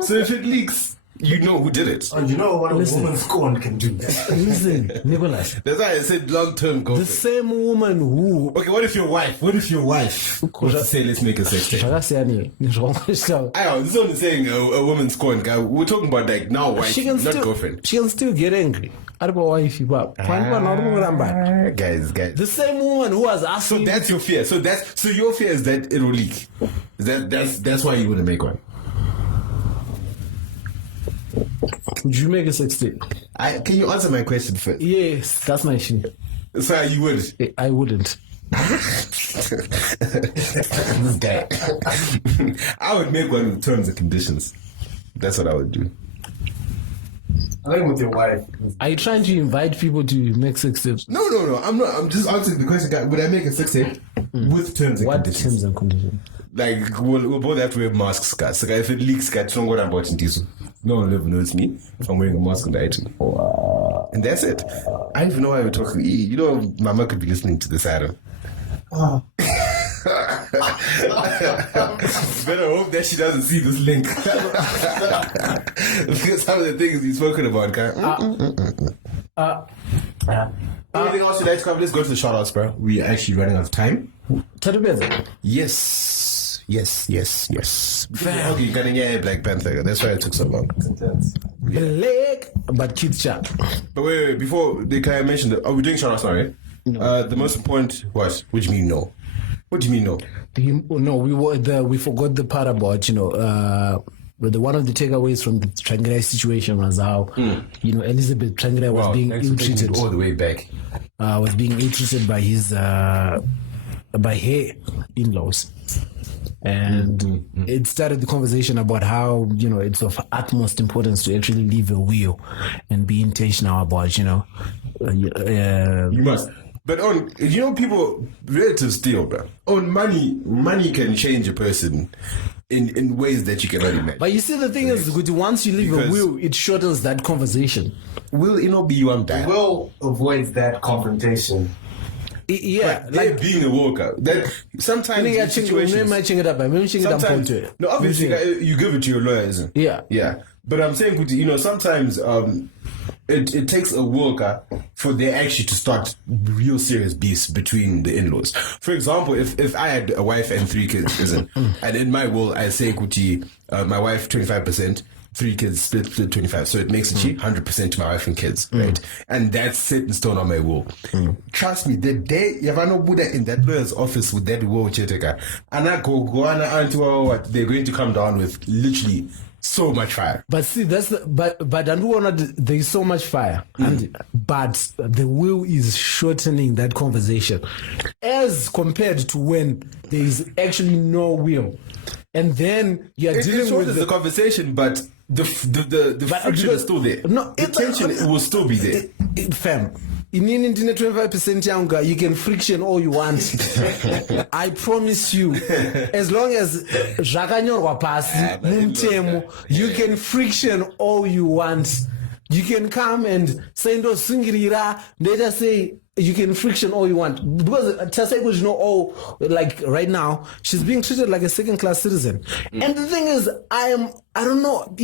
So if it leaks, you know who did it. You know what a woman scorn can do. Listen, Nicholas. That's why I said long-term girlfriend. The same woman who... Okay, what if your wife was to say, let's make a sex tape? This is only saying a woman scorn. We're talking about like now wife, not girlfriend. She can still get angry. Guys. The same woman who has asked So that's your fear. So your fear is that it will leak. That's why you wouldn't make one. Would you make a sex tape? Can you answer my question first? Yes, that's my issue. So you would? I wouldn't. This guy. I would make one with terms and conditions. That's what I would do. I think with your wife. Are you trying to invite people to make sex tapes? No. I'm not. I'm just answering the question. Would I make a sex tape with terms and conditions? What terms and conditions? Like, we'll both have to wear masks, guys. So if it leaks, guys, don't go down about it. No one ever knows me if I'm wearing a mask on the item. And that's it. I don't even know why we're talking. You know, Mama could be listening to this, Adam. Better hope that she doesn't see this link. Because some of the things we've spoken about, anything else you'd like to cover? Let's go to the shout outs, bro. We're actually running out of time. Yes. Okay, you're gonna get Black Panther. That's why it took so long. Black, but kids chat. But wait, before can I mention that? Are we doing shout outs now, right? No. The most important, what? What do you mean no? What do you mean no? No, we forgot the part about, but one of the takeaways from the Tsvangirai situation was how, Elizabeth Tsvangirai was being ill-treated. All the way back. Was being ill-treated by by her in-laws. And it started the conversation about how, it's of utmost importance to actually leave a will and be intentional about, You must. But people, relative still, bro. Money can change a person in ways that you cannot imagine. But you see, the thing is, once you leave a will, it shortens that conversation. Will be one time. Will avoids that confrontation. Yeah, like being a worker. That sometimes no, obviously you give it to your lawyer, isn't it? Yeah. But I'm saying, sometimes it takes a worker for there actually to start real serious beefs between the in-laws. For example, if I had a wife and 3 kids, isn't and in my will I say, my wife 25%. 3 kids split 25, so it makes it 100% to my wife and kids, right? And that's set in stone on my will. Trust me, the day you ever know Buddha in that lawyer's office with that will, and I go what they're going to come down with literally so much fire. But see, that's but there is so much fire, but the will is shortening that conversation as compared to when there is actually no will. And then you're dealing with the conversation, but the friction is still there. No, the tension will still be there. Fam, in 25% younger, you can friction all you want. I promise you, as long as you can friction all you want. You can come and say no singirira. Let us say you can friction all you want, because like right now she's being treated like a second-class citizen. And the thing is, I don't know.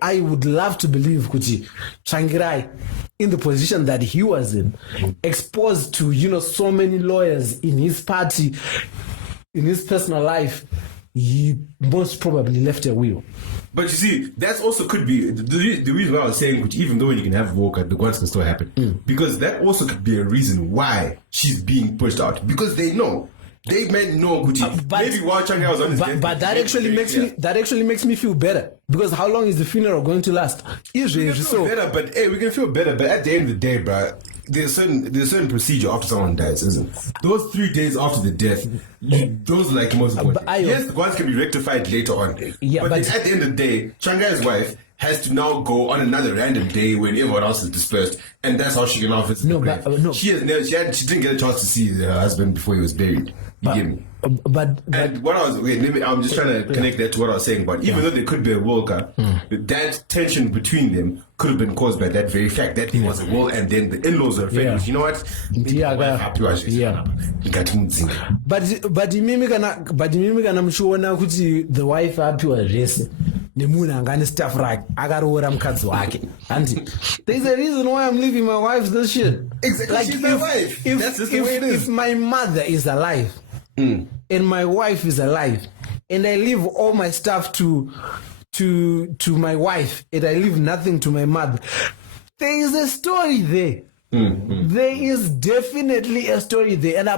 I would love to believe Tsvangirai in the position that he was in, exposed to so many lawyers in his party, in his personal life. He most probably left a will. But you see, that also could be the reason why I was saying, even though you can have Walker, the guns can still happen. Because that also could be a reason why she's being pushed out. Because they know. They might know maybe while Tsvangirai was on his death. But that actually makes me feel better. Because how long is the funeral going to last? We can feel better, but at the end of the day, bro, there's certain procedure after someone dies, isn't it? Those 3 days after the death, those are like most important. Yes, the ones can be rectified later on. Yeah, but at the end of the day, Tsvangirai's wife has to now go on another random day when everyone else is dispersed, and that's how she can now visit the grave. She didn't get a chance to see her husband before he was buried. You get me? But what I'm just trying to connect that to what I was saying about, even though there could be a Walker, that tension between them could have been caused by that very fact that there was a will, and then the in-laws are afraid. You know what? But the wife hapiwa zvese nemunhu angane staff rake akaroora mukadzi wake. And there's a reason why I'm leaving my wife this shit. Exactly, like, she's my wife. That's just the way it is. If my mother is alive and my wife is alive, and I leave all my stuff to my wife and I leave nothing to my mother, there is a story there. There is definitely a story there. And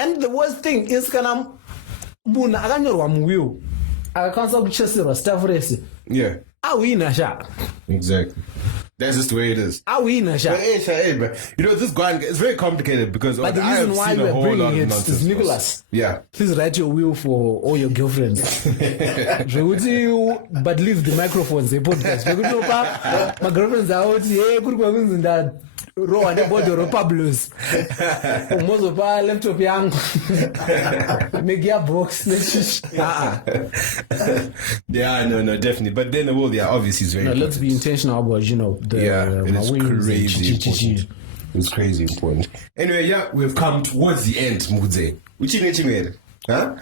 and the worst thing is kana munhu akanyorwa muwill akakwanisa kuchesirwa staff rese. Yeah. Awina sha. Exactly. That's just the way it is. Awina sha. But this guy, it's very complicated because but the reason why we're bringing it is Nicholas. Yeah. Please write your will for all your girlfriends. But leave the microphones, the podcast. My girlfriends are out here. That raw and body Pablos. Mozopa laptop yangu. Megia box. Yeah, no, definitely. But then the world, obviously is very important. Let's be intentional about, it is crazy important. It was crazy important. Anyway, yeah, we've come towards the end, Mugze. Huh?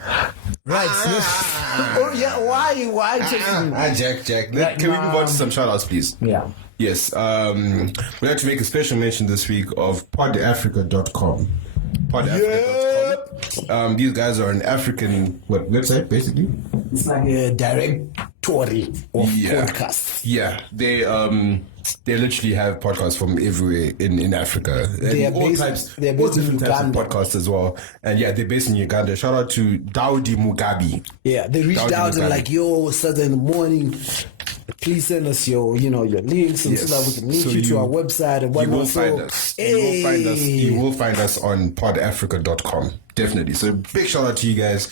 Right. Oh, yeah. Why taking? Jack. Can we move on to some shout-outs, please? Yeah. Yes. We'd like to make a special mention this week of podafrica.com. Podafrica.com. These guys are an African website, basically. It's like a directory of podcasts. Yeah. They literally have podcasts from everywhere in Africa. They're based in different types of Uganda. podcasts as well. And yeah, they're based in Uganda. Shout out to Daudi Mugabi. Yeah, they reached Daudi out and Mugabi. like, yo, Saturday in the morning, please send us your links and so that we can link you to our website and whatnot. You will find us. You will find us on podafrica.com. Definitely. So big shout out to you guys.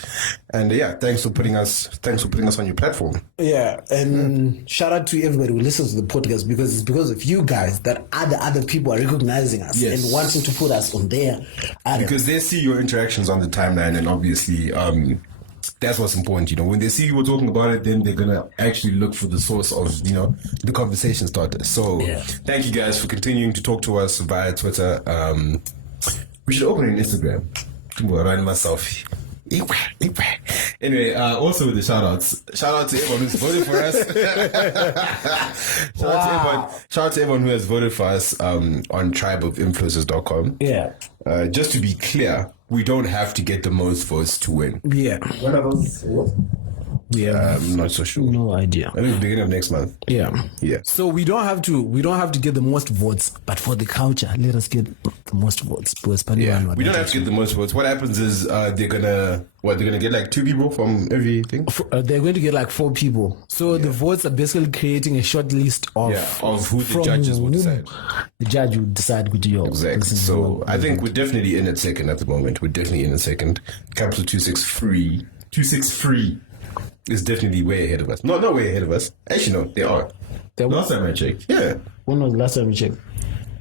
And yeah, thanks for putting us on your platform. Yeah, and shout out to everybody who listens to the podcast, because it's because of you guys that other people are recognizing us and wanting to put us on their because they see your interactions on the timeline, and obviously that's what's important. When they see you talking about it, then they're gonna actually look for the source of the conversation starter. So thank you guys for continuing to talk to us via Twitter. We should open an Instagram. Run myself. Anyway, also with the shout outs, shout out to everyone who's voted for us. Shout out to everyone who has voted for us on tribeofinfluencers.com. Yeah. Just to be clear, we don't have to get the most votes to win. Yeah. One of us. Yeah. I'm not so sure. No idea. I think it's beginning of next month. Yeah. So we don't have to get the most votes, but for the culture, let us get the most votes. We don't have to get the most votes. What happens is they're gonna get like 2 people from everything. They're going to get like 4 people. So the votes are basically creating a short list of who the judges will decide. The judge will decide with you. Exactly. So I think we're definitely in at second at the moment. We're definitely in at second. Capital 263 is definitely way ahead of us. No, not way ahead of us. Actually, no, they are. Last time I checked. Yeah. When was the last time you checked?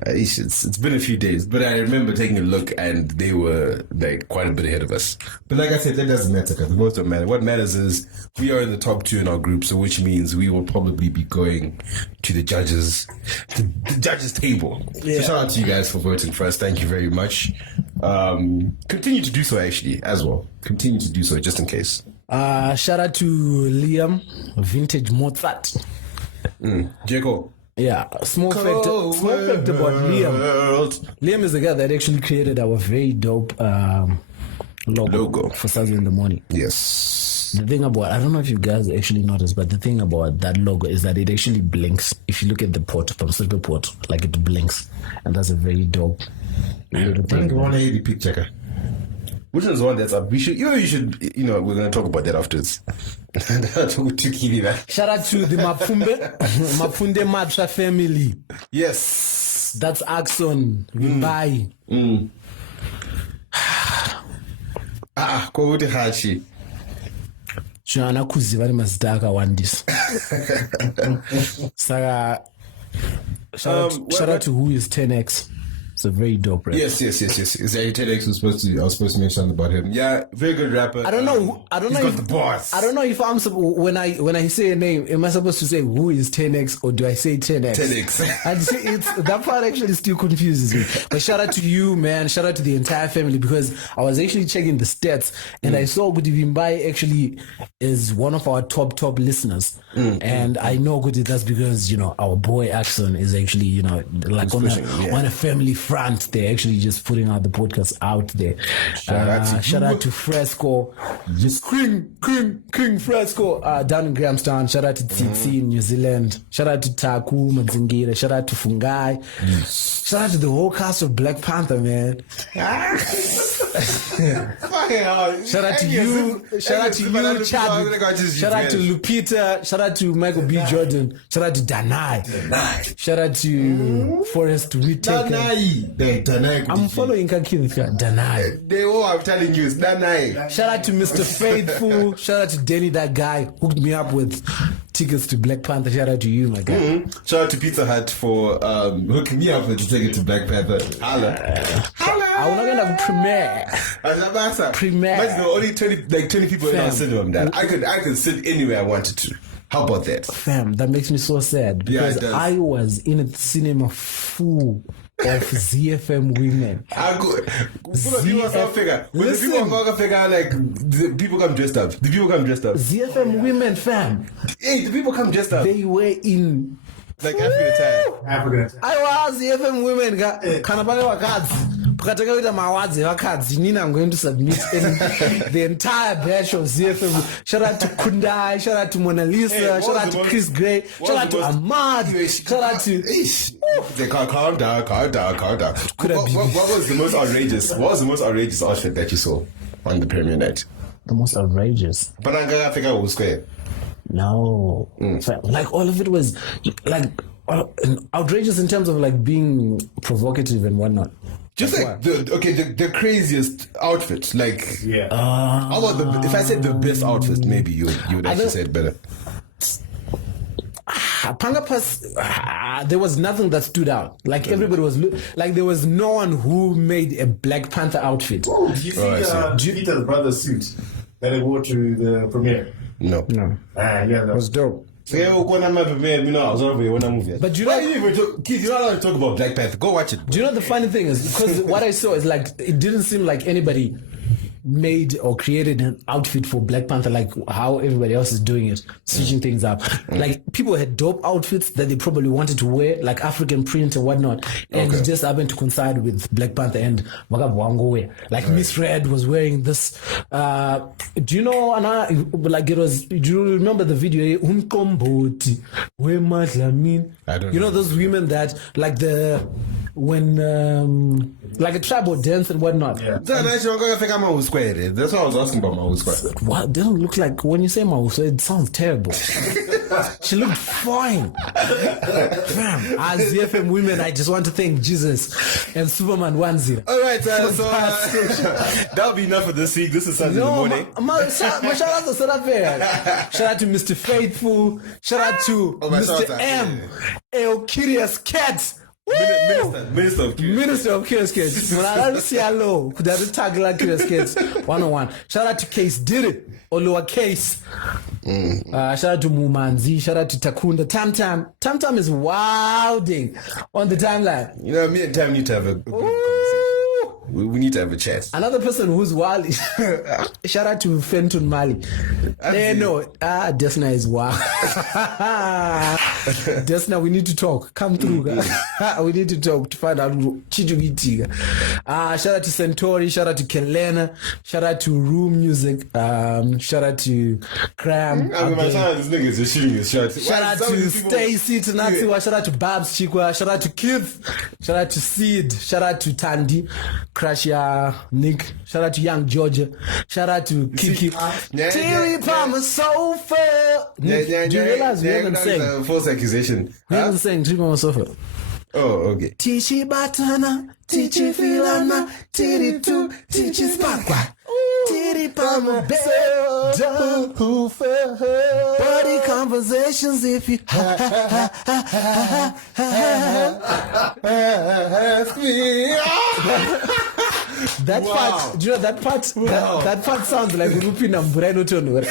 It's been a few days, but I remember taking a look and they were like quite a bit ahead of us. But like I said, that doesn't matter because the most don't matter. What matters is we are in the top 2 in our group, so which means we will probably be going to the judges table. Yeah. So shout out to you guys for voting for us. Thank you very much. Continue to do so actually as well. Continue to do so just in case. Shout out to Liam, Vintage Mozart. Jacob. Yeah, small fact about Liam. Liam is the guy that actually created our very dope logo for Sadza in the morning. Yes. The thing about, I don't know if you guys actually noticed, but the thing about that logo is that it actually blinks. If you look at the port, from Silver Port, like it blinks. And that's a very dope little thing. Picture. Which one's the one that's up? We're going to talk about that afterwards. Shout out to the Mapunde Matra family. Yes. That's Axon, Vimbai. Kovuti Hachi. Joanna kuziva mazita akawandisa. Saka shout out to who is 10X. It's a very dope rapper. Yes. Exactly. 10X was supposed to. I was supposed to mention about him. Yeah, very good rapper. I don't know. He's got the boss. I don't know if I'm when I say a name, am I supposed to say who is 10X or do I say 10X? 10X. And it's that part actually still confuses me. But shout out to you, man. Shout out to the entire family, because I was actually checking the stats and I saw Gudi Vimbai actually is one of our top listeners. And I know Gudi, that's because our boy Axon is actually like on a family front. They're actually just putting out the podcast out there. Shout out to Fresco, just King Fresco down in Grahamstown. Shout out to Tsitsi in New Zealand. Shout out to Taku Madzingira. Shout out to Fungai. Shout out to the whole cast of Black Panther, man. Shout out to you. Shout out to you, Chad. Shout out to Lupita. Shout out to Michael B. Jordan. Shout out to Danai. Shout out to Forrest Whitaker. I'm following Kakithka. Danai. I'm telling you, it's Danai. Shout out to Mr. Faithful. Shout out to Denny, that guy hooked me up with tickets to Black Panther. Shout out to you, my guy. Shout out to Pizza Hut for hooking me up with the ticket to Black Panther. Holla. I will not gonna have premiere. Imagine there were only 20 people in our cinema that I could sit anywhere I wanted to. How about that? Fam, that makes me so sad because it does. I was in a cinema full of ZFM women. How good. Full of people South Africa. When the people of South Africa, like, the people come dressed up. The people come dressed up. ZFM women, fam. Hey, the people come dressed up. They were in Like African attire. African. I was ZFM women. Kana pane vakadzi. Pakataka kuita mawadzi evakadzi. Nina, I'm going to submit the entire batch of ZFM. Shout out to Kundai. Shout out to Mona Lisa. Hey, shout out to Chris Gray. Shout out to Ahmad. Shout out to... They calm down. What was the most outrageous? What was the most outrageous outfit that you saw on the premiere night? The most outrageous. But I think I was square. No. Like all of it was like outrageous in terms of like being provocative and whatnot. Just like the craziest outfit. Like how about if I said the best outfit, maybe you would actually say it better. There was nothing that stood out. Like everybody was like there was no one who made a Black Panther outfit. Did you see Peter's brother's suit that he wore to the premiere? No. Yeah, that was dope. But you know, But why you even kids, you're not allowed to talk about Black Panther. Go watch it. Do you know the funny thing is because what I saw is like it didn't seem like anybody made or created an outfit for Black Panther like how everybody else is doing it, switching things up. Like people had dope outfits that they probably wanted to wear, like African print and whatnot, and it just happened to coincide with Black Panther and Wakabuango. Like Miss Red was wearing this. Do you know? Like it was. Do you remember the video? I don't You know those women that like like a tribal dance and whatnot. Yeah. That's why I was asking about Mahu Square. What? They don't look like, when you say Mahu Square, it sounds terrible. She looked fine. Fam, as ZFM women, I just want to thank Jesus and Superman 1-0. All right, so that'll be enough for this week. This is Sunday in the morning. Shout out to South Africa. Shout out to Mr. Faithful. Shout out to Mr. M. El Curious Cat. Minister of Curious Kids. When I don't see hello, could have tag like Curious Kids 101. Shout out to Case Did It or Lower Case. Shout out to Mumanzi. Shout out to Takunda. Tam is wilding on the timeline. You know, me and Tam need to have a good conversation. We need to have a chat. Another person who's wild. Shout out to Fenton Mali. Desna is wild. Desna, we need to talk. Come through, guys. We need to talk to find out. Shout out to Centauri. Shout out to Kelena. Shout out to Room Music. Shout out to Cram. This nigga is just shooting his shot. Shout out to Stacy Tanatsu. Shout out to Babs Chikwa. Shout out to Keith. Shout out to Sid. Shout out to Tandy. Crashia, Nick. Shout out to Young Georgia. Shout out to Kiki. Terry Palmer, Sofa. Do you realize we haven't sang? False accusation. We haven't sang Terry Palmer, Sofa. Oh, okay. Tichi Batana, Tichi Filana, Tiri Tu, Tichi Spakwa. Terry Palmer, Body conversations if you ask me. That part, do you know that part? That part sounds like Rupi Namburano Tono.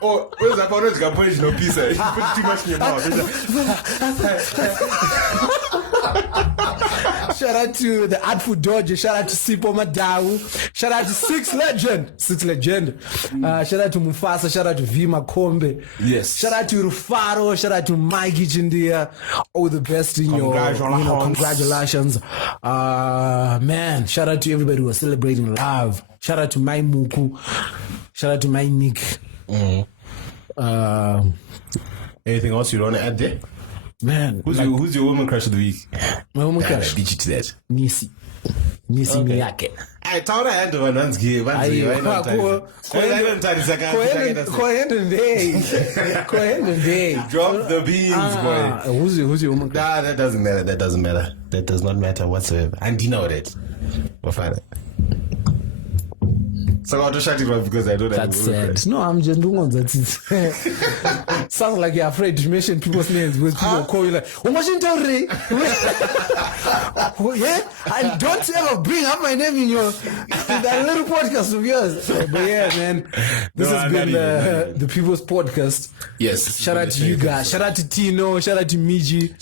Oh, where's that part? You can put it in a pizza. You put too much in your mouth. Shout out to the Artful Dodger. Shout out to Sipo Madawu. Shout out to Six Legend. Shout out to Mufasa. Shout out to Vima Kombe. Yes. Shout out to Rufaro. Shout out to Mikey Jindia. All the best in your congratulations. Man, shout out to everybody who are celebrating love. Shout out to my Muku. Shout out to my Nick. Anything else you want to add there? Man, who's your woman crush of the week? My woman crush. Beat you to that. Nisi Miyake. I thought I had to Vananski. Drop the beans, boy. Who's your woman crush? Nah, that doesn't matter. That does not matter whatsoever. And you know that. We'll find it. So I shut it off because I don't have That's sad. No, I'm just doing on that. Sounds like you're afraid to mention people's names when people call you like, oh, yeah? And don't ever bring up my name in that little podcast of yours. But yeah, man, this has been the People's Podcast. Yes. Shout out to you guys. Shout out to Tino. Shout out to Miji.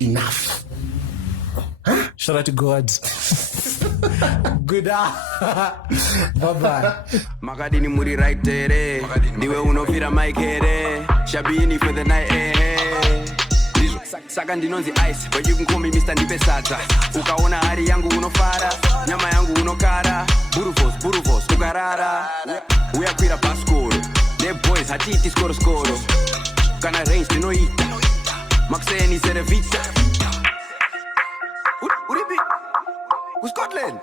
Enough. Shout out to God. Good. Bye-bye. Magadini muri right there. Diwe unofira mic here. Shabini for the night. Saka ndinonzi ice, but you can call me Mr. Ndipe Sadza. Ukaona hari yangu unofara, nyama yangu unokara. Buruvos, ukarara. We are queer baskoro. The boys hachiti skoro. Kana range dinoita. Maxeni serevita. Uribi. Scotland.